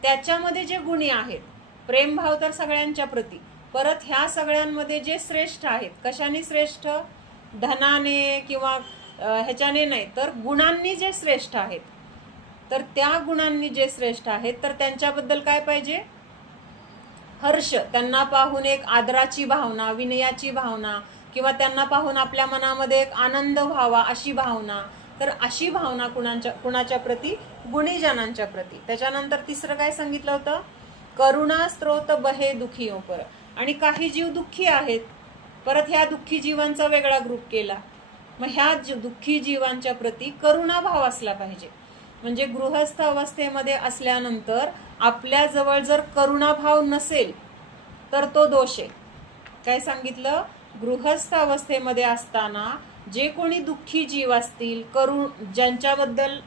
त्याच्यामध्ये जे गुणी आहेत, प्रेमभाव तर सगळ्यांच्या प्रती, परत ह्या सगळ्यांमध्ये जे श्रेष्ठ आहेत, कशाने श्रेष्ठ, धनाने किंवा ह्याच्याने नाही, तर गुणांनी जे श्रेष्ठ आहेत, तर त्या गुणांनी जे श्रेष्ठ आहेत, तर त्यांच्याबद्दल काय पाहिजे, हर्ष, त्यांना पाहून एक आदराची भावना, विनयाची भावना, किंवा त्यांना पाहून आपल्या मनामध्ये एक आनंद व्हावा अशी भावना. तर अशी भावना कुणाच्या प्रती, गुणीजनांच्या प्रती. त्याच्यानंतर तिसरं काय सांगितलं होतं, करुणा स्त्रोत बहे दुखियों पर. आणि काही जीव दुःखी आहेत, परत ह्या दुःखी जीवांचा वेगळा ग्रुप केला. मग ह्या दुःखी जीवांच्या प्रती करुणाभाव असला पाहिजे. म्हणजे गृहस्थ अवस्थेमध्ये असल्यानंतर आपल्याजवळ जर करुणाभाव नसेल तर तो दोष आहे. काय सांगितलं, गृहस्थ अवस्थेमध्ये असताना जे कोणी दुःखी जीव असतील, ज्यांच्याबद्दल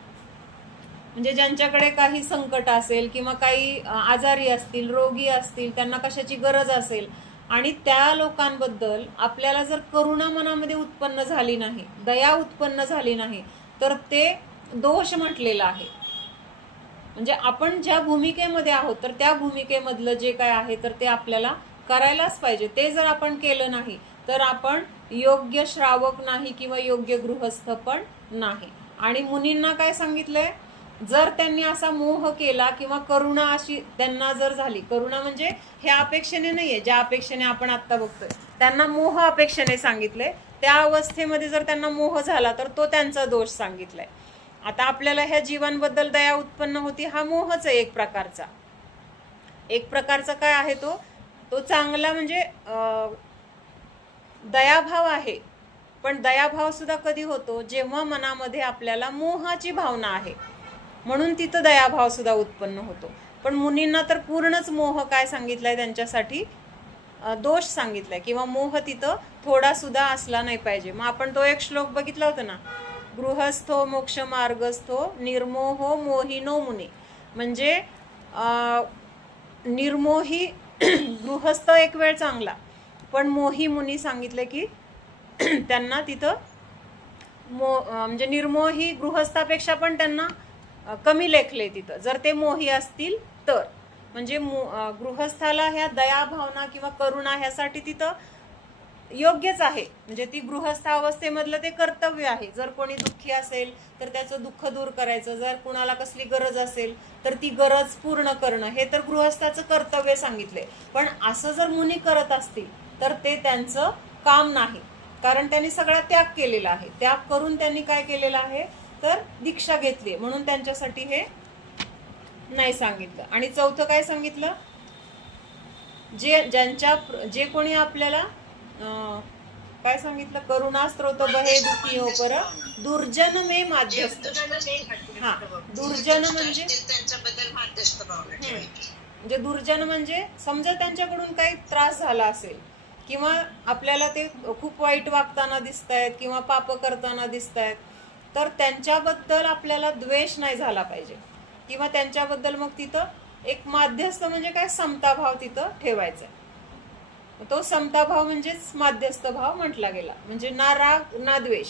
म्हणजे ज्यांच्याकडे काही संकट असेल किंवा काही आजारी असतील, रोगी असतील, त्यांना कशाची गरज असेल, आणि त्या लोकांबद्दल आपल्याला जर करुणा मनामध्ये उत्पन्न झाली नाही, दया उत्पन्न झाली नाही, तर ते दोष म्हटलेला आहे. म्हणजे आपण ज्या भूमिकेमध्ये आहोत तर त्या भूमिकेमधलं जे काय आहे तर ते आपल्याला करायलाच पाहिजे. ते जर आपण केलं नाही तर आपण योग्य श्रावक नाही किंवा योग्य गृहस्थ पण नाही. आणि मुनींना काय सांगितलंय, जर त्यांनी असा मोह केला किंवा करुणा अशी त्यांना जर झाली, करुणा म्हणजे ह्या अपेक्षेने नाहीये, ज्या अपेक्षेने आपण आत्ता बघतोय, त्यांना मोह अपेक्षेने सांगितलंय. त्या अवस्थेमध्ये जर त्यांना मोह झाला तर तो त्यांचा दोष सांगितलाय. आता आपल्याला ह्या जीवांबद्दल दया उत्पन्न होती, हा मोहच आहे एक प्रकारचा. एक प्रकारचा काय आहे तो चांगला म्हणजे दयाभाव आहे. पण दयाभाव सुद्धा कधी होतो, जेव्हा मनामध्ये आपल्याला मोहाची भावना आहे, म्हणून तिथं दयाभाव सुद्धा उत्पन्न होतो. पण मुनींना तर पूर्णच मोह काय सांगितलाय, त्यांच्यासाठी दोष सांगितलाय, किंवा मोह तिथं थोडा सुद्धा असला नाही पाहिजे. मग आपण तो एक श्लोक बघितला होता ना, गृहस्थो मोक्ष मार्गस्थो निर्मोहो मोहिनो मुनी. म्हणजे निर्मोही गृहस्थ एक वेळ चांगला, पण मोही मुनी सांगितलं की त्यांना तिथं म्हणजे निर्मोही गृहस्थापेक्षा पण त्यांना कमी लेखले तिथं, जर ते मोही असतील तर. म्हणजे गृहस्थाला ह्या दया भावना किंवा करुणा ह्यासाठी तिथं योग्यच आहे. म्हणजे ती गृहस्थ अवस्थेमधलं ते कर्तव्य आहे. जर कोणी दुःखी असेल तर त्याचं दुःख दूर करायचं, जर कुणाला कसली गरज असेल तर ती गरज पूर्ण करणं, हे तर गृहस्थाचं कर्तव्य सांगितले. पण असं जर मुनी करत असतील तर ते त्यांचं काम नाही, कारण त्यांनी सगळा त्याग केलेला आहे. त्याग करून त्यांनी काय केलेलं आहे तर दीक्षा घेतली, म्हणून त्यांच्यासाठी हे नाही सांगितलं. आणि चौथं काय सांगितलं, जे कोणी आपल्याला काय सांगितलं, करुणा स्त्रोत बहे दुखियों पर दुर्जन मे माध्यस्थ. हा, दुर्जन म्हणजे त्यांच्याबद्दल माध्यस्थ भावना ठेवायची. म्हणजे दुर्जन म्हणजे समजा त्यांच्याकडून काही त्रास झाला असेल, किंवा आपल्याला ते खूप वाईट वागताना दिसतायत किंवा पाप करताना दिसतायत, तर त्यांच्याबद्दल आपल्याला द्वेष नाही झाला पाहिजे, किंवा त्यांच्याबद्दल मग तिथं एक माध्यस्थ म्हणजे काय, समताभाव तिथं ठेवायचा. तो समताभाव म्हणजेच माध्यस्थ भाव म्हटला गेला. म्हणजे ना राग ना द्वेष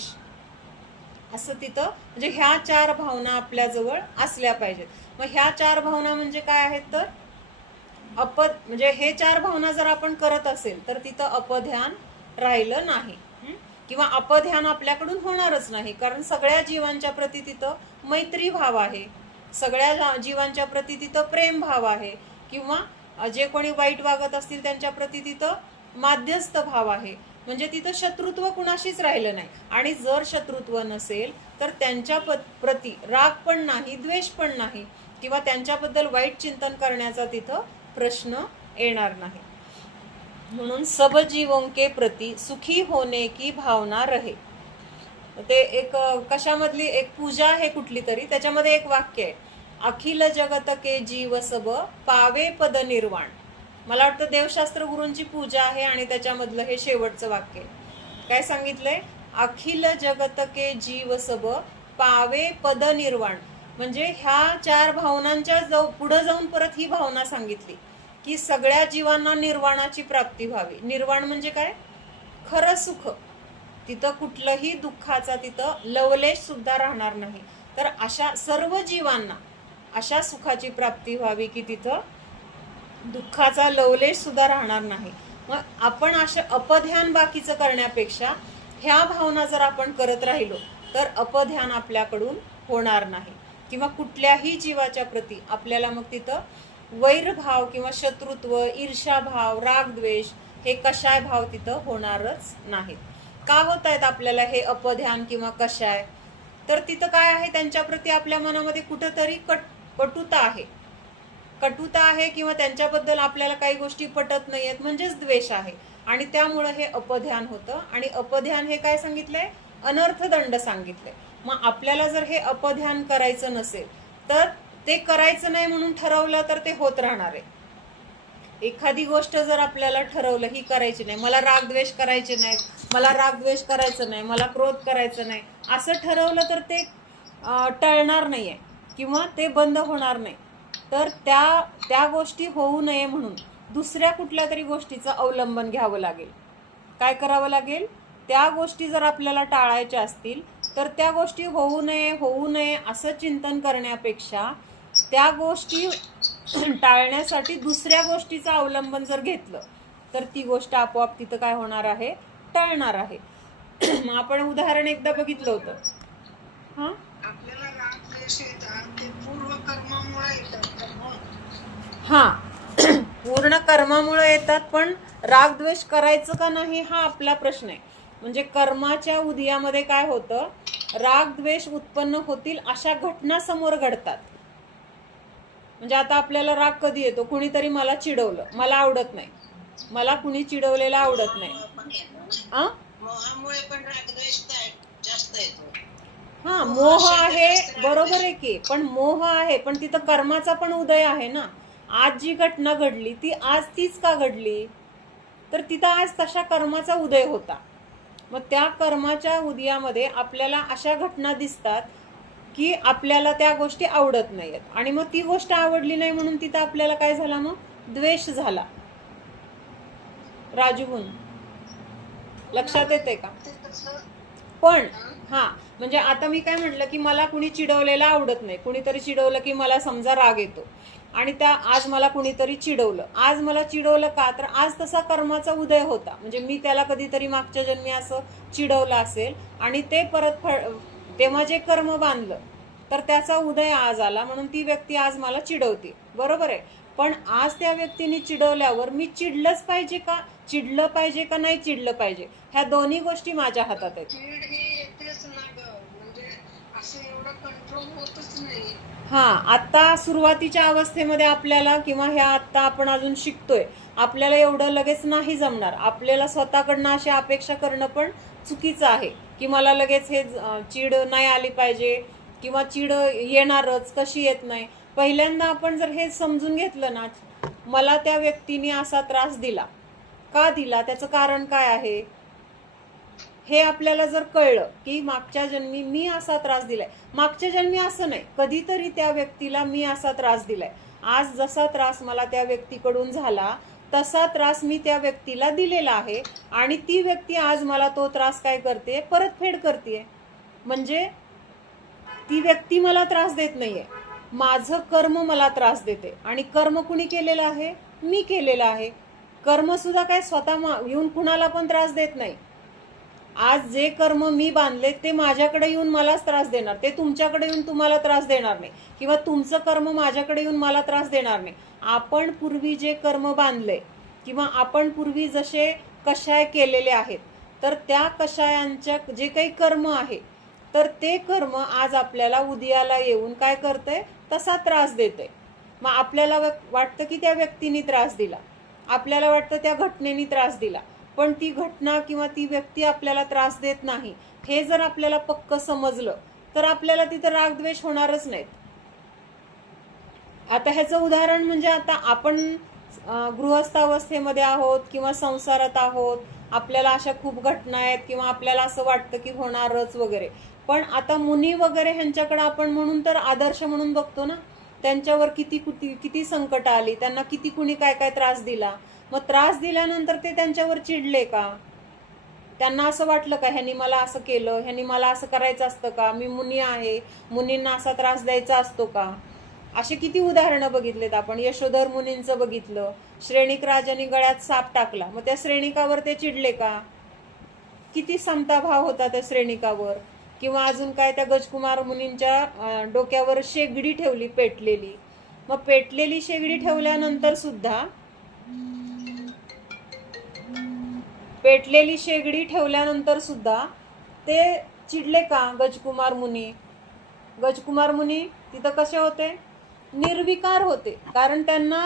असं तिथं, म्हणजे ह्या 4 भावना आपल्याजवळ असल्या पाहिजेत. मग ह्या 4 भावना म्हणजे काय आहेत तर म्हणजे हे 4 भावना जर आपण करत असेल तर तिथं अपध्यान राहिलं नाही, किंवा अपध्यान आपल्याकडून होणारच नाही, कारण सगळ्या जीवांच्या प्रती तिथं मैत्री भाव आहे, सगळ्या जीवांच्या प्रती तिथं प्रेम भाव आहे, किंवा जे कोणी वाईट वागत असतील त्यांच्या प्रती तिथं माध्यस्थ भाव आहे. म्हणजे तिथं शत्रुत्व कुणाशीच राहिलं नाही. आणि जर शत्रुत्व नसेल तर त्यांच्या प्रती राग पण नाही, द्वेष पण नाही, किंवा त्यांच्याबद्दल वाईट चिंतन करण्याचा तिथं प्रश्न येणार नाही. म्हणून सब जीवों के प्रति सुखी होने की भावना रहे. ते एक कशामधली एक पूजा आहे कुठली तरी, त्याच्यामध्ये एक वाक्य आहे, अखिल जगत के जीव सब पावे पद निर्वाण. मला वाटतं देवशास्त्र गुरूंची पूजा आहे आणि त्याच्यामधलं हे शेवटचं वाक्य आहे. काय सांगितलंय? अखिल जगत के जीव सब पावे पद निर्वाण. म्हणजे ह्या 4 भावनांच्या पुढे जाऊन परत ही भावना सांगितली की सगळ्या जीवांना निर्वाणाची प्राप्ती व्हावी. निर्वाण म्हणजे काय? खरं सुख. तिथं कुठलंही दुःखाचा तिथं लवलेश सुद्धा राहणार नाही. तर अशा सर्व जीवांना अशा सुखाची प्राप्ती व्हावी की तिथं दुःखाचा लवलेश सुद्धा राहणार नाही. मग आपण अशा अपध्यान बाकीचं करण्यापेक्षा ह्या भावना जर आपण करत राहिलो तर अपध्यान आपल्याकडून होणार नाही किंवा कुठल्याही जीवाच्या प्रती आपल्याला मग तिथं वैरभाव किंवा शत्रुत्व, ईर्ष्याभाव, रागद्वेष हे कशाय भाव तिथं होणारच नाहीत. का होत आहेत आपल्याला हे अपध्यान किंवा कशाय? तर तिथं काय आहे? त्यांच्या प्रती आपल्या मनामध्ये कुठंतरी कटुता आहे. कटुता आहे किंवा त्यांच्याबद्दल आपल्याला काही गोष्टी पटत नाहीयेत म्हणजेच द्वेष आहे आणि त्यामुळे हे अपध्यान होतं. आणि अपध्यान हे काय सांगितलंय? अनर्थदंड सांगितलंय. मग आपल्याला जर हे अपध्यान करायचं नसेल तर ते करायचं नाही म्हणून ठरवलं तर ते होत राहणार आहे. एखादी गोष्ट जर आपल्याला ठरवलं ही करायची नाही, मला रागद्वेष करायचे नाही, मला रागद्वेष करायचं नाही, मला क्रोध करायचं नाही, असं ठरवलं तर ते टळणार नाहीये किंवा ते बंद होणार नाही. तर त्या गोष्टी होऊ नये म्हणून दुसऱ्या कुठल्या तरी गोष्टीचं अवलंबन घ्यावं लागेल. काय करावं लागेल? त्या गोष्टी जर आपल्याला टाळायच्या असतील तर त्या गोष्टी होऊ नये असं चिंतन करण्यापेक्षा त्या गोष्टी टाळण्यासाठी दुसऱ्या गोष्टीचं अवलंबन जर घेतलं तर ती गोष्ट आपोआप तिथं काय होणार आहे? टळणार आहे. मग आपण उदाहरण एकदा बघितलं होतं. हा, आपल्याला राग द्वेष येतात ते पूर्व कर्मामुळे येतात. हा पूर्ण कर्मामुळे येतात. पण रागद्वेष करायचं का नाही हा आपला प्रश्न आहे. म्हणजे कर्माच्या उदयामध्ये काय होतं? रागद्वेष उत्पन्न होतील अशा घटना समोर घडतात. म्हणजे आता आपल्याला राग कधी येतो? कुणीतरी मला चिडवलं, मला आवडत नाही, मला कुणी चिडवलेलं आवडत नाही. मोहामुळे पण रागद्वेष जास्त येतो. हा, मोह आहे, बरोबर आहे की. पण मोह आहे, पण तिथं कर्माचा पण उदय आहे ना. आज जी घटना घडली ती आज तीच का घडली? तर तिथं आज तशा कर्माचा उदय होता. मग त्या कर्माच्या उदयामध्ये आपल्याला अशा घटना दिसतात की आपल्याला त्या गोष्टी आवडत नाहीयेत आणि मग ती गोष्ट आवडली नाही म्हणून तिथं आपल्याला काय झाला? मग द्वेष झाला. राजूहून लक्षात येते का? पण हा, म्हणजे आता मी काय म्हटलं की मला कुणी चिडवलेलं आवडत नाही, कुणीतरी चिडवलं की मला समजा राग येतो आणि आज मला कुणीतरी चिडवलं. आज मला चिडवलं का? तर आज तसा कर्माचा उदय होता. म्हणजे मी त्याला कधीतरी मागच्या जन्मी असं चिडवलं असेल आणि ते परत तेव्हा जे कर्म बांधलं तर त्याचा उदय आज आला म्हणून ती व्यक्ती आज मला चिडवते. बरोबर आहे. पण आज त्या व्यक्तीने चिडवल्यावर मी चिडलं पाहिजे का नाही चिडलं पाहिजे? ह्या दोन्ही गोष्टी माझ्या हातात आहेत. चीड ही येतेच ना ग, म्हणजे असं एवढं कंट्रोल होतच नाही. हा, आता सुरुवातीच्या अवस्थेमध्ये आपल्याला किंवा ह्या आता आपण अजून शिकतोय, आपल्याला एवढं लगेच नाही जमणार. आपल्याला स्वतःकडनं अशी अपेक्षा करणं पण चुकीचं आहे की मला लगेच हे चीड नाही आली पाहिजे किंवा चीड येणारच, कशी येत नाही. पहिल्यांदा आपण जर हे समजून घेतलं ना, मला त्या व्यक्तीने असा त्रास दिला, का दिला, त्याचं कारण काय आहे हे आपल्याला जर कळलं की मागच्या जन्मी मी असा त्रास दिलाय, मागच्या जन्मी असं नाही, कधीतरी त्या व्यक्तीला मी असा त्रास दिलाय, आज जसा त्रास मला त्या व्यक्तीकडून झाला तसा त्रास मी त्या व्यक्तीला दिलेला आहे आणि ती व्यक्ती आज मला तो त्रास काय करते? परतफेड करते. म्हणजे ती व्यक्ती मला त्रास देत नाहीये, माझं कर्म मला त्रास देते. आणि कर्म कुणी केलेलं आहे? मी केलेलं आहे. कर्म सुद्धा काय स्वतः येऊन कुणाला पण त्रास देत नाही. आज जे कर्म मी बांधले ते माझ्याकडे येऊन मलाच त्रास देणार, ते तुमच्याकडे येऊन तुम्हाला त्रास देणार नाही किंवा तुमचं कर्म माझ्याकडे येऊन मला त्रास देणार नाही. आपण पूर्वी जे कर्म बांधले किंवा आपण पूर्वी जसे कषाय केलेले आहेत तर त्या कषायांच्या जे काही कर्म आहे तर ते कर्म आज आपल्याला उदयाला येऊन काय करते? तसा त्रास देते. मग आपल्याला वाटतं की त्या व्यक्तीने त्रास दिला, आपल्याला वाटतं त्या घटनेने त्रास दिला, पण ती घटना किंवा ती व्यक्ती आपल्याला त्रास देत नाही, हे जर आपल्याला पक्क समजलं तर आपल्याला तिथं रागद्वेष होणारच नाहीत. आता ह्याचं उदाहरण म्हणजे आता आपण गृहस्थावस्थेमध्ये आहोत किंवा संसारात आहोत, आपल्याला अशा खूप घटना आहेत किंवा आपल्याला असं वाटतं की होणारच वगैरे. पण आता मुनी वगैरे ह्यांच्याकडे आपण म्हणून तर आदर्श म्हणून बघतो ना, त्यांच्यावर किती किती संकट आली, त्यांना किती कुणी काय काय त्रास दिला. मग त्रास दिल्यानंतर ते त्यांच्यावर चिडले का? त्यांना असं वाटलं का ह्यांनी मला असं केलं, ह्यांनी मला असं करायचं असतं का, मी मुनी आहे, मुनींना असा त्रास द्यायचा असतो का? असे किती उदाहरणं बघितलेत आपण. यशोधर मुनींचं बघितलं, श्रेणिक राजांनी गळ्यात साप टाकला, मग त्या श्रेणिकावर ते चिडले का? किती समताभाव होता त्या श्रेणिकावर. किंवा अजून काय, त्या गजकुमार मुनींच्या डोक्यावर शेगडी ठेवली पेटलेली, मग पेटलेली शेगडी ठेवल्यानंतर सुद्धा ते चिडले का गजकुमार मुनी? गजकुमार मुनी तिथं कसे होते? निर्विकार होते. कारण त्यांना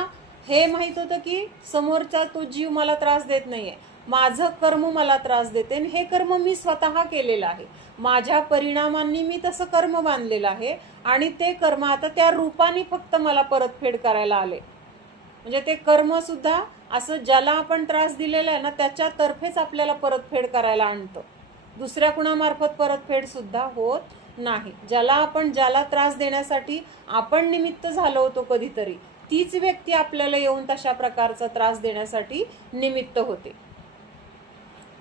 हे माहित होतं की समोरचा तो जीव मला त्रास देत नाहीये, माझं कर्म मला त्रास देते, हे कर्म मी स्वतः केलेलं आहे, माझ्या परिणामांनी मी तसं कर्म बांधलेलं आहे, आणि ते कर्म आता त्या रूपाने फक्त मला परतफेड करायला आले. म्हणजे ते कर्म सुद्धा असं ज्याला आपण त्रास दिलेला आहे ना त्याच्यातर्फेच आपल्याला परतफेड करायला आणतं, दुसऱ्या कुणामार्फत परतफेड सुद्धा होत नाही. ज्याला त्रास देण्यासाठी आपण निमित्त झालो होतो कधीतरी, तीच व्यक्ती आपल्याला येऊन तशा प्रकारचा त्रास देण्यासाठी निमित्त होते.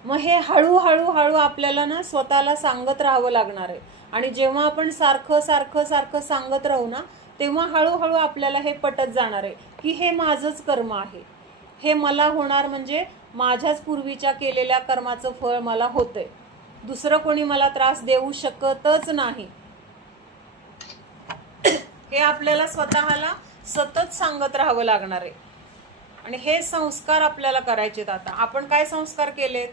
मग हे हळूहळू आपल्याला ना स्वतःला सांगत राहावं लागणार आहे. आणि जेव्हा आपण सारखं सारखं सारखं सांगत राहू ना, तेव्हा हळूहळू आपल्याला हे पटत जाणार आहे की हे माझंच कर्म आहे, हे मला होणार, म्हणजे माझ्याच पूर्वीच्या केलेल्या कर्माचं फळ मला होतंय, दुसरं कोणी मला त्रास देऊ शकतच नाही. हे आपल्याला स्वतःला सतत सांगत राहावं लागणार आहे. आणि हे संस्कार आपल्याला करायचेत. आता आपण काय संस्कार केलेत?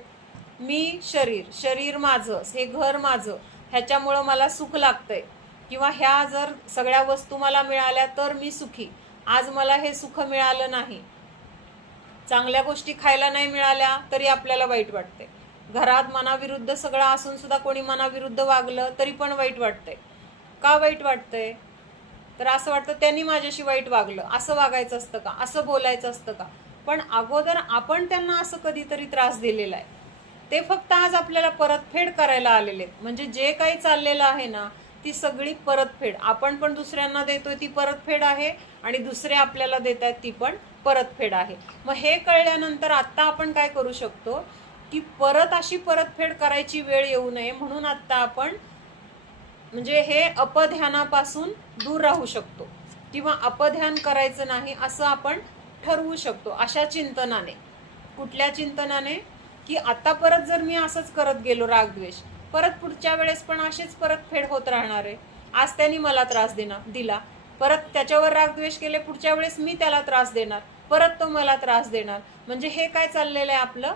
मी शरीर माझं, हे घर माझं, ह्याच्यामुळं मला सुख लागतंय, किंवा ह्या जर सगळ्या वस्तू मला मिळाल्या तर मी सुखी, आज मला हे सुख मिळालं नाही, चांगल्या गोष्टी खायला नाही मिळाल्या तरी आपल्याला वाईट वाटते, घरात मनाविरुद्ध सगळं असून सुद्धा कोणी मनाविरुद्ध वागलं तरी पण वाईट वाटतंय. का वाईट वाटतंय? तर असं वाटतं त्यांनी माझ्याशी वाईट वागलं, असं वागायचं असतं का, असं बोलायचं असतं का. पण अगोदर आपण त्यांना असं कधीतरी त्रास दिलेला आहे, ते फक्त आज आपल्याला परतफेड करायला आलेले आहेत. म्हणजे जे काही चाललेलं आहे ना ती सगळी परतफेड आपण पण दुसऱ्यांना देतोय, ती परतफेड आहे, आणि दुसरे आपल्याला देत आहेत ती पण परतफेड आहे. मग हे कळल्यानंतर आता आपण काय करू शकतो की परत अशी परतफेड करायची वेळ येऊ नये म्हणून आता आपण म्हणजे हे अपध्यानापासून दूर राहू शकतो, किंवा अपध्यान करायचं नाही असं आपण ठरवू शकतो. अशा चिंतनाने, कुठल्या चिंतनाने की आता परत जर मी असंच करत गेलो रागद्वेष, परत पुढच्या वेळेस पण अशीच परतफेड होत राहणार आहे. आज त्यांनी मला त्रास दिला, परत त्याच्यावर रागद्वेष केले, पुढच्या वेळेस मी त्याला त्रास देणार, परत तो मला त्रास देणार. म्हणजे हे काय चाललेलं आहे आपलं,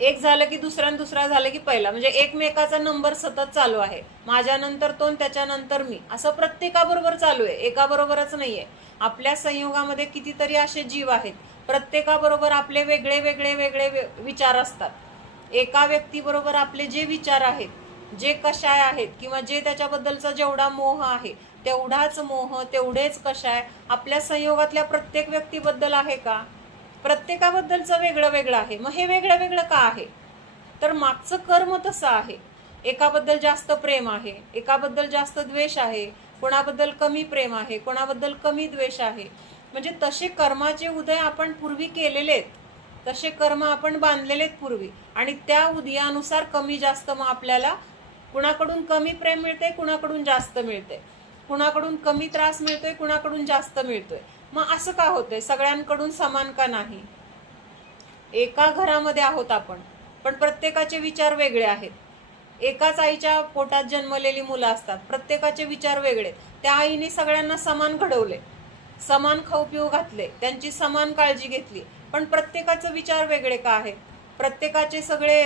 एक झालं की दुसरा झालं की पहिला, म्हणजे एकमेकाचा नंबर सतत चालू आहे, माझ्यानंतर तो त्याच्यानंतर मी, असं प्रत्येकाबरोबर चालू आहे, एकाबरोबरच नाहीये. आपल्या संयोगामध्ये कितीतरी असे जीव आहेत, प्रत्येकाबरोबर आपले वेगळे वेगळे वेगळे विचार असतात. एका व्यक्तीबरोबर आपले जे विचार आहेत, जे कषाय आहेत, किंवा जे त्याच्याबद्दलचा जेवढा मोह आहे तेवढाच मोह, तेवढेच कषाय आपल्या संयोगातल्या प्रत्येक व्यक्तीबद्दल आहे का? प्रत्येकाबद्दलचं वेगळं वेगळं आहे. मग हे वेगळं वेगळं का आहे? तर मागचं कर्म तसं आहे. एकाबद्दल जास्त प्रेम आहे, एकाबद्दल जास्त द्वेष आहे, कोणाबद्दल कमी प्रेम आहे, कोणाबद्दल कमी द्वेष आहे. म्हणजे तसे कर्माचे उदय आपण पूर्वी केलेले आहेत, तसे कर्म आपण बांधलेले आहेत पूर्वी, आणि त्या उदयानुसार कमी जास्त मग आपल्याला कुणाकडून कमी प्रेम मिळते, कुणाकडून जास्त मिळते, कुणाकडून कमी त्रास मिळतोय, कुणाकडून जास्त मिळतोय. मग असं का होतंय? सगळ्यांकडून समान का नाही? एका घरामध्ये आहोत आपण, पण प्रत्येकाचे विचार वेगळे आहेत. एकाच आईच्या पोटात जन्मलेली मुलं असतात, प्रत्येकाचे विचार वेगळे. त्या आईने सगळ्यांना समान घडवले, समान खाऊ पिऊ घातले, त्यांची समान काळजी घेतली, पण प्रत्येकाचे विचार वेगळे का आहेत? प्रत्येकाचे सगळे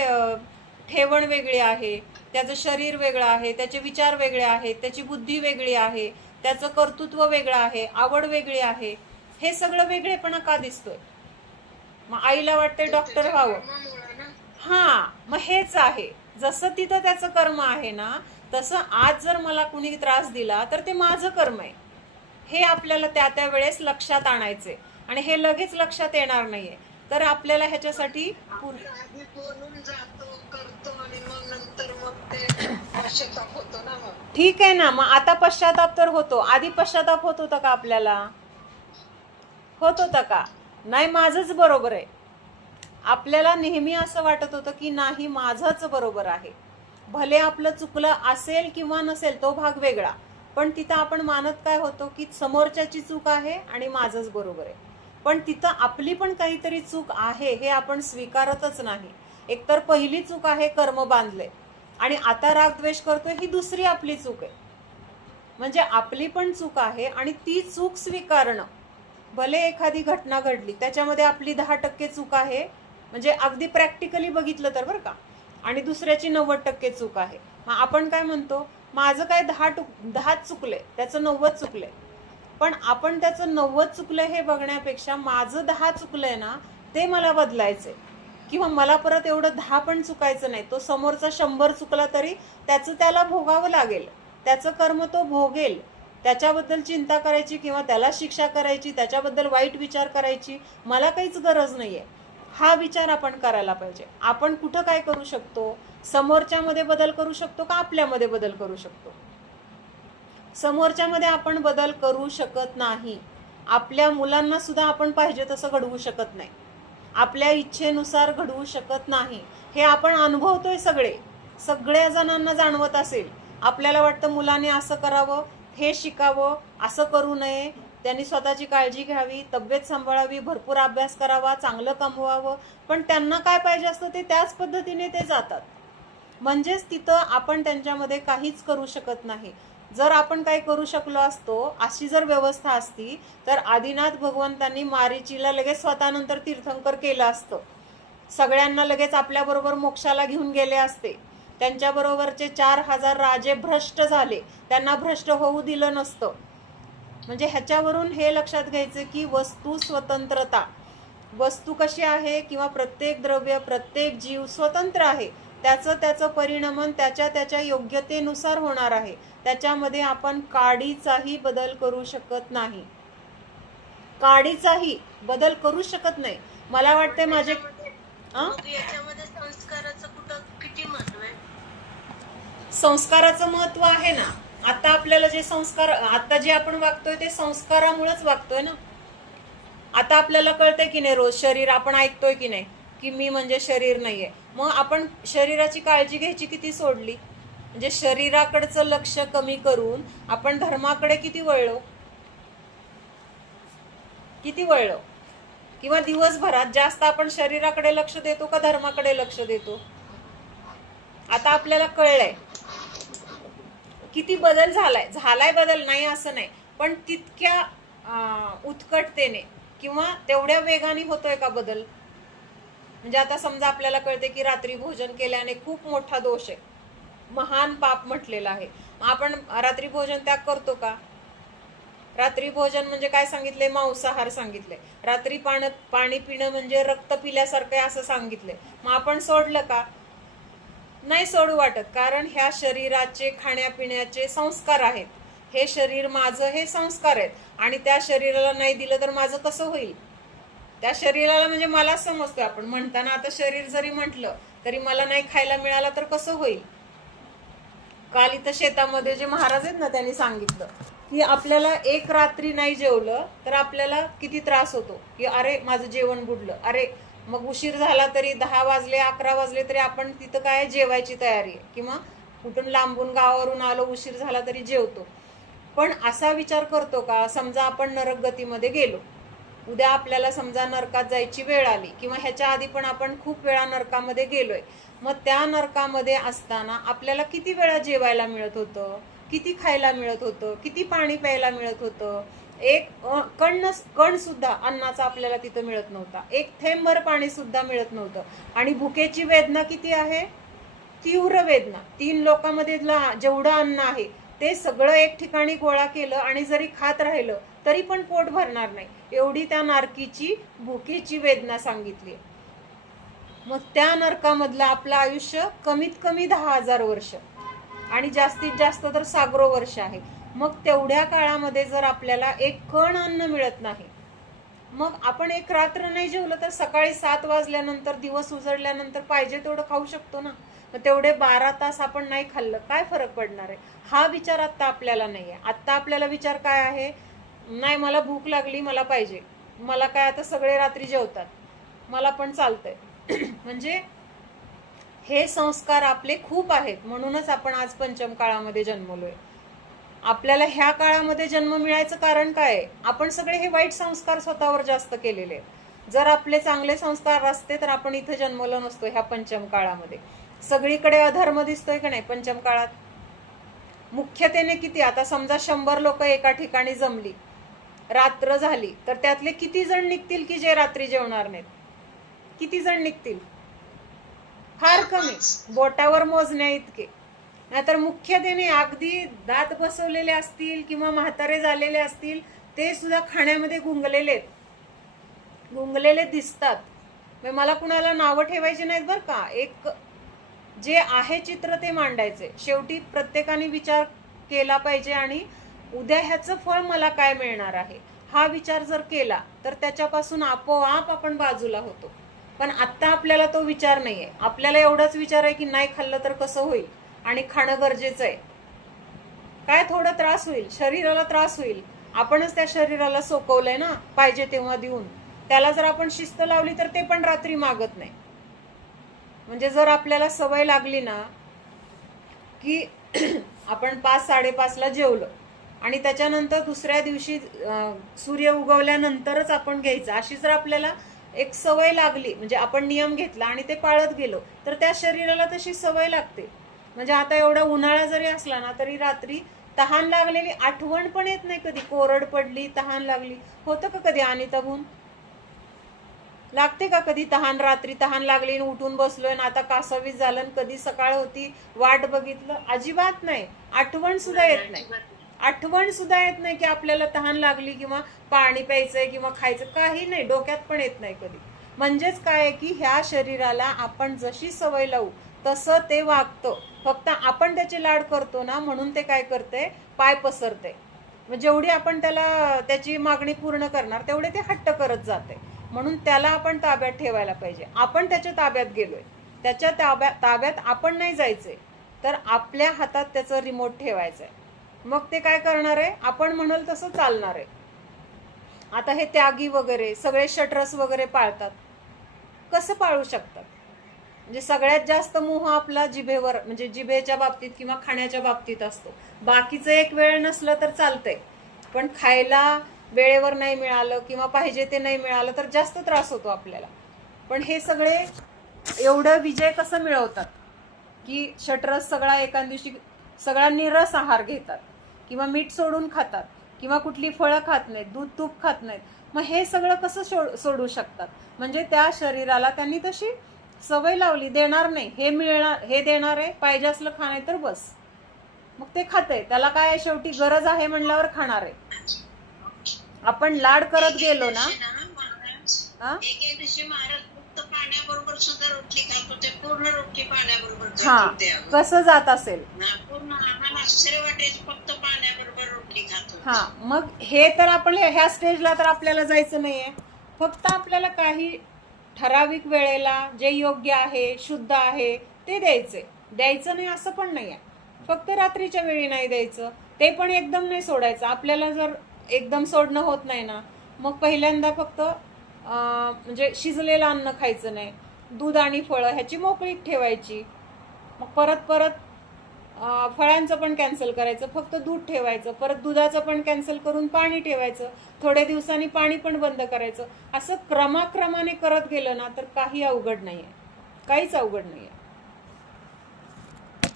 ठेवण वेगळे आहे, त्याचं शरीर वेगळं आहे, त्याचे विचार वेगळे आहेत, त्याची बुद्धी वेगळी आहे, त्याचं कर्तृत्व वेगळं आहे, आवड वेगळी आहे. हे सगळं वेगळेपणा का दिसतोय? मग आईला वाटते डॉक्टर व्हावं. कर्मामुळे ना. हा, मग हेच आहे. जसं तिथं त्याचं कर्म आहे ना, तसं आज जर मला कुणी त्रास दिला तर ते माझं कर्म आहे, हे आपल्याला त्या त्या वेळेस लक्षात आणायचे. आणि हे लगेच लक्षात येणार नाहीये, तर आपल्याला ह्याच्यासाठी आपण आधी बोलून जातो, करतो आणि मग नंतर मग ते पश्चाताप होतो ना मग. ठीक आहे ना. मग आता पश्चाताप तर होतो, आधी पश्चाताप होत होता का आपल्याला? होत होता का? नाही, माझंच बरोबर आहे. आपल्याला नेहमी असं वाटत होतं की नाही, माझंच बरोबर आहे. भले आपलं चुकलं असेल किंवा नसेल, तो भाग वेगळा, पण तिथं आपण मानत काय होतो की समोरच्याची चूक आहे आणि माझंच बरोबर आहे. पण तिथं आपली पण काहीतरी चूक आहे हे आपण स्वीकारतच नाही. एकतर पहिली चूक आहे कर्म बांधले, आणि आता राग द्वेष करतोय, ही दुसरी आपली चूक आहे. म्हणजे आपली पण चूक आहे आणि ती चूक स्वीकारणं. भले एखादी घटना घडली, त्याच्यामध्ये आपली 10% चूक आहे, म्हणजे अगदी प्रॅक्टिकली बघितलं तर बरं का, आणि दुसऱ्याची 90% चूक आहे. मग आपण काय म्हणतो, माझं काय 10 चुकलंय, त्याचं 90 चुकलंय. पण आपण त्याचं 90 चुकलंय हे बघण्यापेक्षा माझं 10 चुकलंय ना, ते मला बदलायचंय, किंवा मला परत एवढं 10 पण चुकायचं नाही. तो समोरचा 100 चुकला तरी त्याचं त्याला भोगावं लागेल, त्याचं कर्म तो भोगेल. त्याच्याबद्दल चिंता करायची किंवा त्याला शिक्षा करायची, त्याच्याबद्दल वाईट विचार करायची मला काहीच गरज नाहीये. हा विचार आपण करायला पाहिजे. आपण कुठं काय करू शकतो? समोरच्यामध्ये बदल करू शकतो का आपल्यामध्ये बदल करू शकतो? समोरच्यामध्ये आपण बदल करू शकत नाही. आपल्या मुलांना सुद्धा आपण पाहिजे तसं घडवू शकत नाही, आपल्या इच्छेनुसार घडवू शकत नाही. हे आपण अनुभवतोय, सगळ्या जणांना जाणवत असेल. आपल्याला वाटतं मुलाने असं करावं, हे शिकावं, असं करू नये, त्यांनी स्वतःची काळजी घ्यावी, तब्येत सांभाळावी, भरपूर अभ्यास करावा, चांगलं कमवावं. पण त्यांना काय पाहिजे असतं ते त्याच पद्धतीने ते जातात. म्हणजेच तिथं आपण त्यांच्यामध्ये काहीच करू शकत नाही. जर आपण काही करू शकलो असतो, अशी जर व्यवस्था असती, तर आदिनाथ भगवंतांनी मारीचीला लगेच स्वतःनंतर तीर्थंकर केलं असतं. सगळ्यांना लगेच आपल्याबरोबर मोक्षाला घेऊन गेले असते. त्यांच्याबरोबरचे 4000 राजे भ्रष्ट झाले, त्यांना भ्रष्ट होऊ दिलं नसतं. म्हणजे ह्याच्यावरून हे लक्षात घ्यायचं की वस्तू स्वतंत्रता, वस्तू कशी आहे किंवा प्रत्येक द्रव्य, प्रत्येक जीव स्वतंत्र आहे. त्याचं परिणमन त्याच्या योग्यतेनुसार होणार आहे. त्याच्यामध्ये आपण काडीचाही बदल करू शकत नाही, काडीचाही बदल करू शकत नाही. मला वाटते माझे मग याच्यामध्ये संस्काराचं कुठं किती महत्व आहे? संस्काराचं महत्व आहे ना. आता आपल्याला जे संस्कार, आता जे आपण वागतोय ते संस्कारामुळेच वागतोय ना. आता आपल्याला कळतंय की नाही, रोज शरीर आपण ऐकतोय की नाही की मी म्हणजे शरीर नाहीये. मग आपण शरीराची काळजी घ्यायची किती सोडली. म्हणजे शरीराकडचं लक्ष कमी करून आपण धर्माकडे किती वळलो, किंवा दिवसभरात जास्त आपण शरीराकडे लक्ष देतो का धर्माकडे लक्ष देतो? आता आपल्याला कळलंय किती बदल झालाय बदल नाही असं नाही, पण तितक्या उत्कटतेने किंवा तेवढ्या वेगाने होतोय का बदल? म्हणजे आता समजा आपल्याला कळते की रात्री भोजन केल्याने खूप मोठा दोष आहे, महान पाप म्हटलेलं आहे. आपण रात्री भोजन त्याग करतो का? रात्री भोजन म्हणजे काय सांगितले? मांसाहार सांगितले. रात्री पाणी पिणं म्हणजे रक्त पिल्यासारखं आहे असं सांगितले. मग आपण सोडलं का? नाही सोडू वाटत, कारण ह्या शरीराचे खाण्यापिण्याचे संस्कार आहेत. हे शरीर माझं, हे संस्कार आहेत, आणि त्या शरीराला नाही दिलं तर माझं कसं होईल? त्या शरीराला म्हणजे मला समजतोय आपण म्हणताना, आता शरीर जरी म्हटलं तरी मला नाही खायला मिळालं तर कसं होईल? काल इथं शेतामध्ये जे महाराज आहेत ना, त्यांनी सांगितलं की आपल्याला एक रात्री नाही जेवलं तर आपल्याला किती त्रास होतो, की अरे माझं जेवण बुडलं, अरे मग उशीर झाला तरी 10 वाजले 11 वाजले तरी आपण तिथं काय जेवायची तयारी आहे, किंवा कुठून लांबून गावावरून आलो उशीर झाला तरी जेवतो. पण असा विचार करतो का, समजा आपण नरकगतीमध्ये गेलो, उद्या आपल्याला समजा नरकात जायची वेळ आली, किंवा ह्याच्या आधी पण आपण खूप वेळा नरकामध्ये गेलोय, मग त्या नरकामध्ये असताना आपल्याला किती वेळा जेवायला मिळत होतं, किती खायला मिळत होतं, किती पाणी प्यायला मिळत होतं, एक कण सुद्धा अन्नाचा आपल्याला तिथं मिळत नव्हता, एक थेंबभर पाणी सुद्धा मिळत नव्हतं. आणि भुकेची वेदना किती आहे, तीव्र वेदना. 3 लोकांमध्ये जेवढं अन्न आहे ते सगळं एक ठिकाणी गोळा केलं आणि जरी खात राहिलं तरी पण पोट भरणार नाही, एवढी त्या नारकीची भुकेची वेदना सांगितली. मग त्या नरकामधलं आपलं आयुष्य कमीत कमी 10,000 वर्ष आणि जास्तीत जास्त तर सागरो वर्ष आहे. मग तेवढ्या काळामध्ये जर आपल्याला एक कण अन्न मिळत नाही, मग आपण एक रात्र नाही जेवलं तर सकाळी 7 वाजल्यानंतर, दिवस उजळल्यानंतर पाहिजे तेवढं खाऊ शकतो ना. मग तेवढे 12 तास आपण नाही खाल्लं, काय फरक पडणार आहे? हा विचार आत्ता आपल्याला नाही आहे. आत्ता आपल्याला विचार काय आहे? नाही, मला भूक लागली, मला पाहिजे, मला काय, आता सगळे रात्री जेवतात, मला पण चालतंय. म्हणजे हे संस्कार आपले खूप आहेत, म्हणूनच आपण आज पंचम काळामध्ये जन्मलोय. आपल्याला ह्या काळामध्ये जन्म मिळायचं कारण काय आहे? आपण सगळे हे वाईट संस्कार स्वतःवर जास्त केलेले आहेत. जर आपले चांगले संस्कार असते तर आपण इथं जन्मलो नसतो. ह्या पंचम काळामध्ये सगळीकडे अधर्म दिसतोय का नाही? पंचम काळात मुख्यतेने किती, आता समजा 100 लोक एका ठिकाणी जमली, रात्र झाली, तर त्यातले किती जण निघतील की जे रात्री जेवणार नाहीत? किती जण निघतील? फार कमी, बोटावर मोजण्या इतके. नाहीतर मुख्यतेने अगदी दात बसवलेले असतील किंवा म्हातारे झालेले असतील, ते सुद्धा खाण्यामध्ये गुंगलेले दिसतात. मला कुणाला नावं ठेवायची नाहीत बरं का, एक जे आहे चित्र ते मांडायचे. शेवटी प्रत्येकाने विचार केला पाहिजे आणि उद्या ह्याचं फळ मला काय मिळणार आहे हा विचार जर केला तर त्याच्यापासून आपोआप आपण बाजूला होतो. पण आत्ता आपल्याला तो विचार नाहीये. आपल्याला एवढाच विचार आहे की नाही खाल्लं तर कसं होईल आणि खाणं गरजेचं आहे. काय थोडा त्रास होईल, शरीराला त्रास होईल, आपणच त्या शरीराला सोकवलंय ना पाहिजे तेव्हा देऊन. त्याला जर आपण शिस्त लावली तर ते पण रात्री मागत नाही. म्हणजे जर आपल्याला सवय लागली ना की आपण 5-5:30ला जेवलं आणि त्याच्यानंतर दुसऱ्या दिवशी सूर्य उगवल्यानंतरच आपण घ्यायचं, अशी जर आपल्याला एक सवय लागली, म्हणजे आपण नियम घेतला आणि ते पाळत गेलो, तर त्या शरीराला तशी सवय लागते. म्हणजे आता एवढा उन्हाळा जरी असला ना तरी रात्री तहान लागलेली आठवण पण येत नाही कधी. कोरड पडली, तहान लागली, होतं का कधी? आणि तबून लागते का कधी तहान? रात्री तहान लागली, उठून बसलोय ना आता कासावीस झालं, कधी सकाळ होती वाट बघितलं? अजिबात नाही. आठवण सुद्धा येत नाही. आठवण सुद्धा येत नाही की आपल्याला तहान लागली किंवा पाणी प्यायचंय किंवा खायचं, काही नाही, डोक्यात पण येत नाही कधी. म्हणजेच काय आहे की ह्या शरीराला आपण जशी सवय लावू तसं ते वागतं. फक्त आपण त्याचे लाड करतो ना, म्हणून ते काय करते, पाय पसरते. मग जेवढी आपण त्याला त्याची मागणी पूर्ण करणार तेवढे ते हट्ट करत जाते. म्हणून त्याला आपण ताब्यात ठेवायला पाहिजे. आपण त्याच्या ताब्यात गेलोय, त्याच्या ताब्यात आपण नाही जायचंय, तर आपल्या हातात त्याचं रिमोट ठेवायचंय. मग ते काय करणार आहे? आपण म्हणाल तसं चालणार आहे. आता हे त्यागी वगैरे सगळे षटरस वगैरे पाळतात. कसं पाळू शकतात? म्हणजे सगळ्यात जास्त मोह आपला जिभेवर, म्हणजे जिभेच्या बाबतीत किंवा खाण्याच्या बाबतीत असतो. बाकीचं एक वेळ नसलं तर चालतंय, पण खायला वेळेवर नाही मिळालं किंवा पाहिजे ते नाही मिळालं तर जास्त त्रास होतो आपल्याला. पण हे सगळे एवढं विजय कसं मिळवतात की षटरस सगळा एका दिवशी, सगळा निरस आहार घेतात किंवा मीठ सोडून खातात किंवा कुठली फळं खात नाहीत, दूध तूप खात नाहीत. मग हे सगळं कसं सोडू शकतात? म्हणजे त्या शरीराला त्यांनी तशी सवय लावली. देणार नाही, हे मिळणार, हे देणार आहे, पाहिजे असलं खा नाही तर बस. मग ते खातंय, त्याला काय शेवटी गरज आहे म्हणल्यावर खाणार आहे. आपण लाड करत गेलो ना, एके दिवशी महाराज फक्त पाण्याबरोबर सुद्धा रोटली खात होते, पूर्ण रोटली पाण्याबरोबर खात हा होते. कसं जात असेल? पूर्ण आम्हाला आश्चर्य वाटायचं, फक्त पाण्याबरोबर रोटली खात होते. हा, मग हे तर आपण ह्या स्टेजला तर आपल्याला जायचं नाहीये. फक्त आपल्याला काही ठराविक वेळेला जे योग्य आहे, शुद्ध आहे ते द्यायचं नाही असं पण नाही आहे. फक्त रात्रीच्या वेळी नाही द्यायचं, ते पण एकदम नाही सोडायचं. आपल्याला जर एकदम सोडणं होत नाही ना, मग पहिल्यांदा फक्त म्हणजे शिजलेलं अन्न खायचं नाही, दूध आणि फळं ह्याची मोकळीक ठेवायची. मग परत फळांचं पण कॅन्सल करायचं, फक्त दूध ठेवायचं. परत दुधाचं पण कॅन्सल करून पाणी ठेवायचं. थोड्या दिवसांनी पाणी पण बंद करायचं. असं क्रमाक्रमाने करत गेलं ना तर काही अवघड नाही आहे, काहीच अवघड नाही आहे.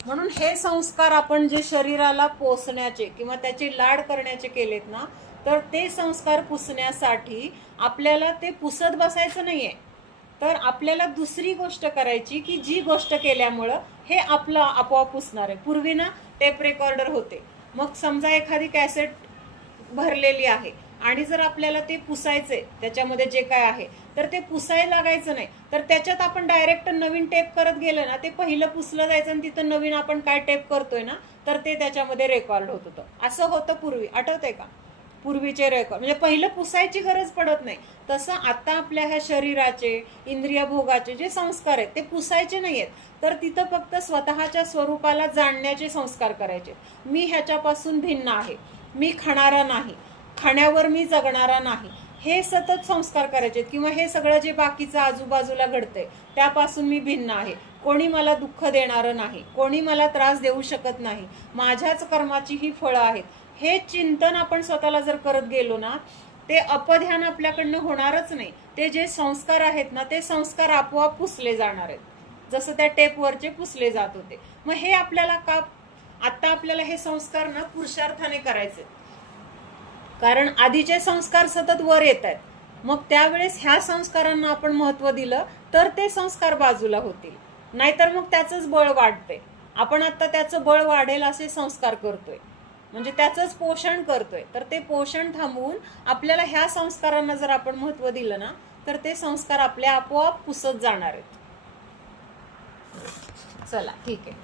म्हणून हे संस्कार आपण जे शरीराला पोसण्याचे किंवा त्याचे लाड करण्याचे केलेत ना, तर ते संस्कार पुसण्यासाठी आपल्याला ते पुसत बसायचं नाहीये. तर आपल्याला दुसरी गोष्ट करायची की जी गोष्ट केल्यामुळं हे आपलं आपोआप पुसणार आहे. पूर्वी ना टेप रेकॉर्डर होते. मग समजा एखादी कॅसेट भरलेली आहे आणि जर आपल्याला ते पुसायचे त्याच्यामध्ये जे काय आहे तर ते पुसायला लागायचं नाही, तर त्याच्यात आपण डायरेक्ट नवीन टेप करत गेलं ना, ते पहिलं पुसलं जायचं आणि तिथं नवीन आपण काय टेप करतोय ना तर ते त्याच्यामध्ये रेकॉर्ड होत होतं. असं होतं पूर्वी, आठवतंय का? पूर्वीचे रेकॉर्ड म्हणजे पहिलं पुसायची गरज पडत नाही. तसं आता आपल्या ह्या शरीराचे, इंद्रिय भोगाचे जे संस्कार आहेत ते पुसायचे नाहीयेत, तर तिथं फक्त स्वतःच्या स्वरूपाला जाणण्याचे संस्कार करायचे. मी ह्याच्यापासून भिन्न आहे, मी खाणारा नाही, खाण्यावर मी जगणारा नाही, हे सतत संस्कार करायचे. किंवा हे सगळं जे बाकीचं आजूबाजूला घडतंय त्यापासून मी भिन्न आहे, कोणी मला दुःख देणारं नाही, कोणी मला त्रास देऊ शकत नाही, माझ्याच कर्माची ही फळं आहेत, हे चिंतन आपण स्वतःला जर करत गेलो ना, ते अपध्यान आपल्याकडनं होणारच नाही. ते जे संस्कार आहेत ना ते संस्कार आपोआप पुसले जाणार आहेत, जसं त्या टेपवरचे पुसले जात होते. मग हे आपल्याला का आता आपल्याला हे संस्कार ना पुरुषार्थाने करायचे, कारण आधीचे संस्कार सतत वर येत आहेत. मग त्यावेळेस ह्या संस्कारांना आपण महत्व दिलं तर ते संस्कार बाजूला होतील, नाहीतर मग त्याचंच बळ वाढते. आपण आता त्याचं बळ वाढेल असे संस्कार करतोय, म्हणजे त्याचंच पोषण करतोय. तर ते पोषण थांबवून आपल्याला ह्या संस्कारांना जर आपण महत्व दिलं ना तर ते संस्कार आपले आपोआप पुसत जाणार आहेत. चला ठीक आहे.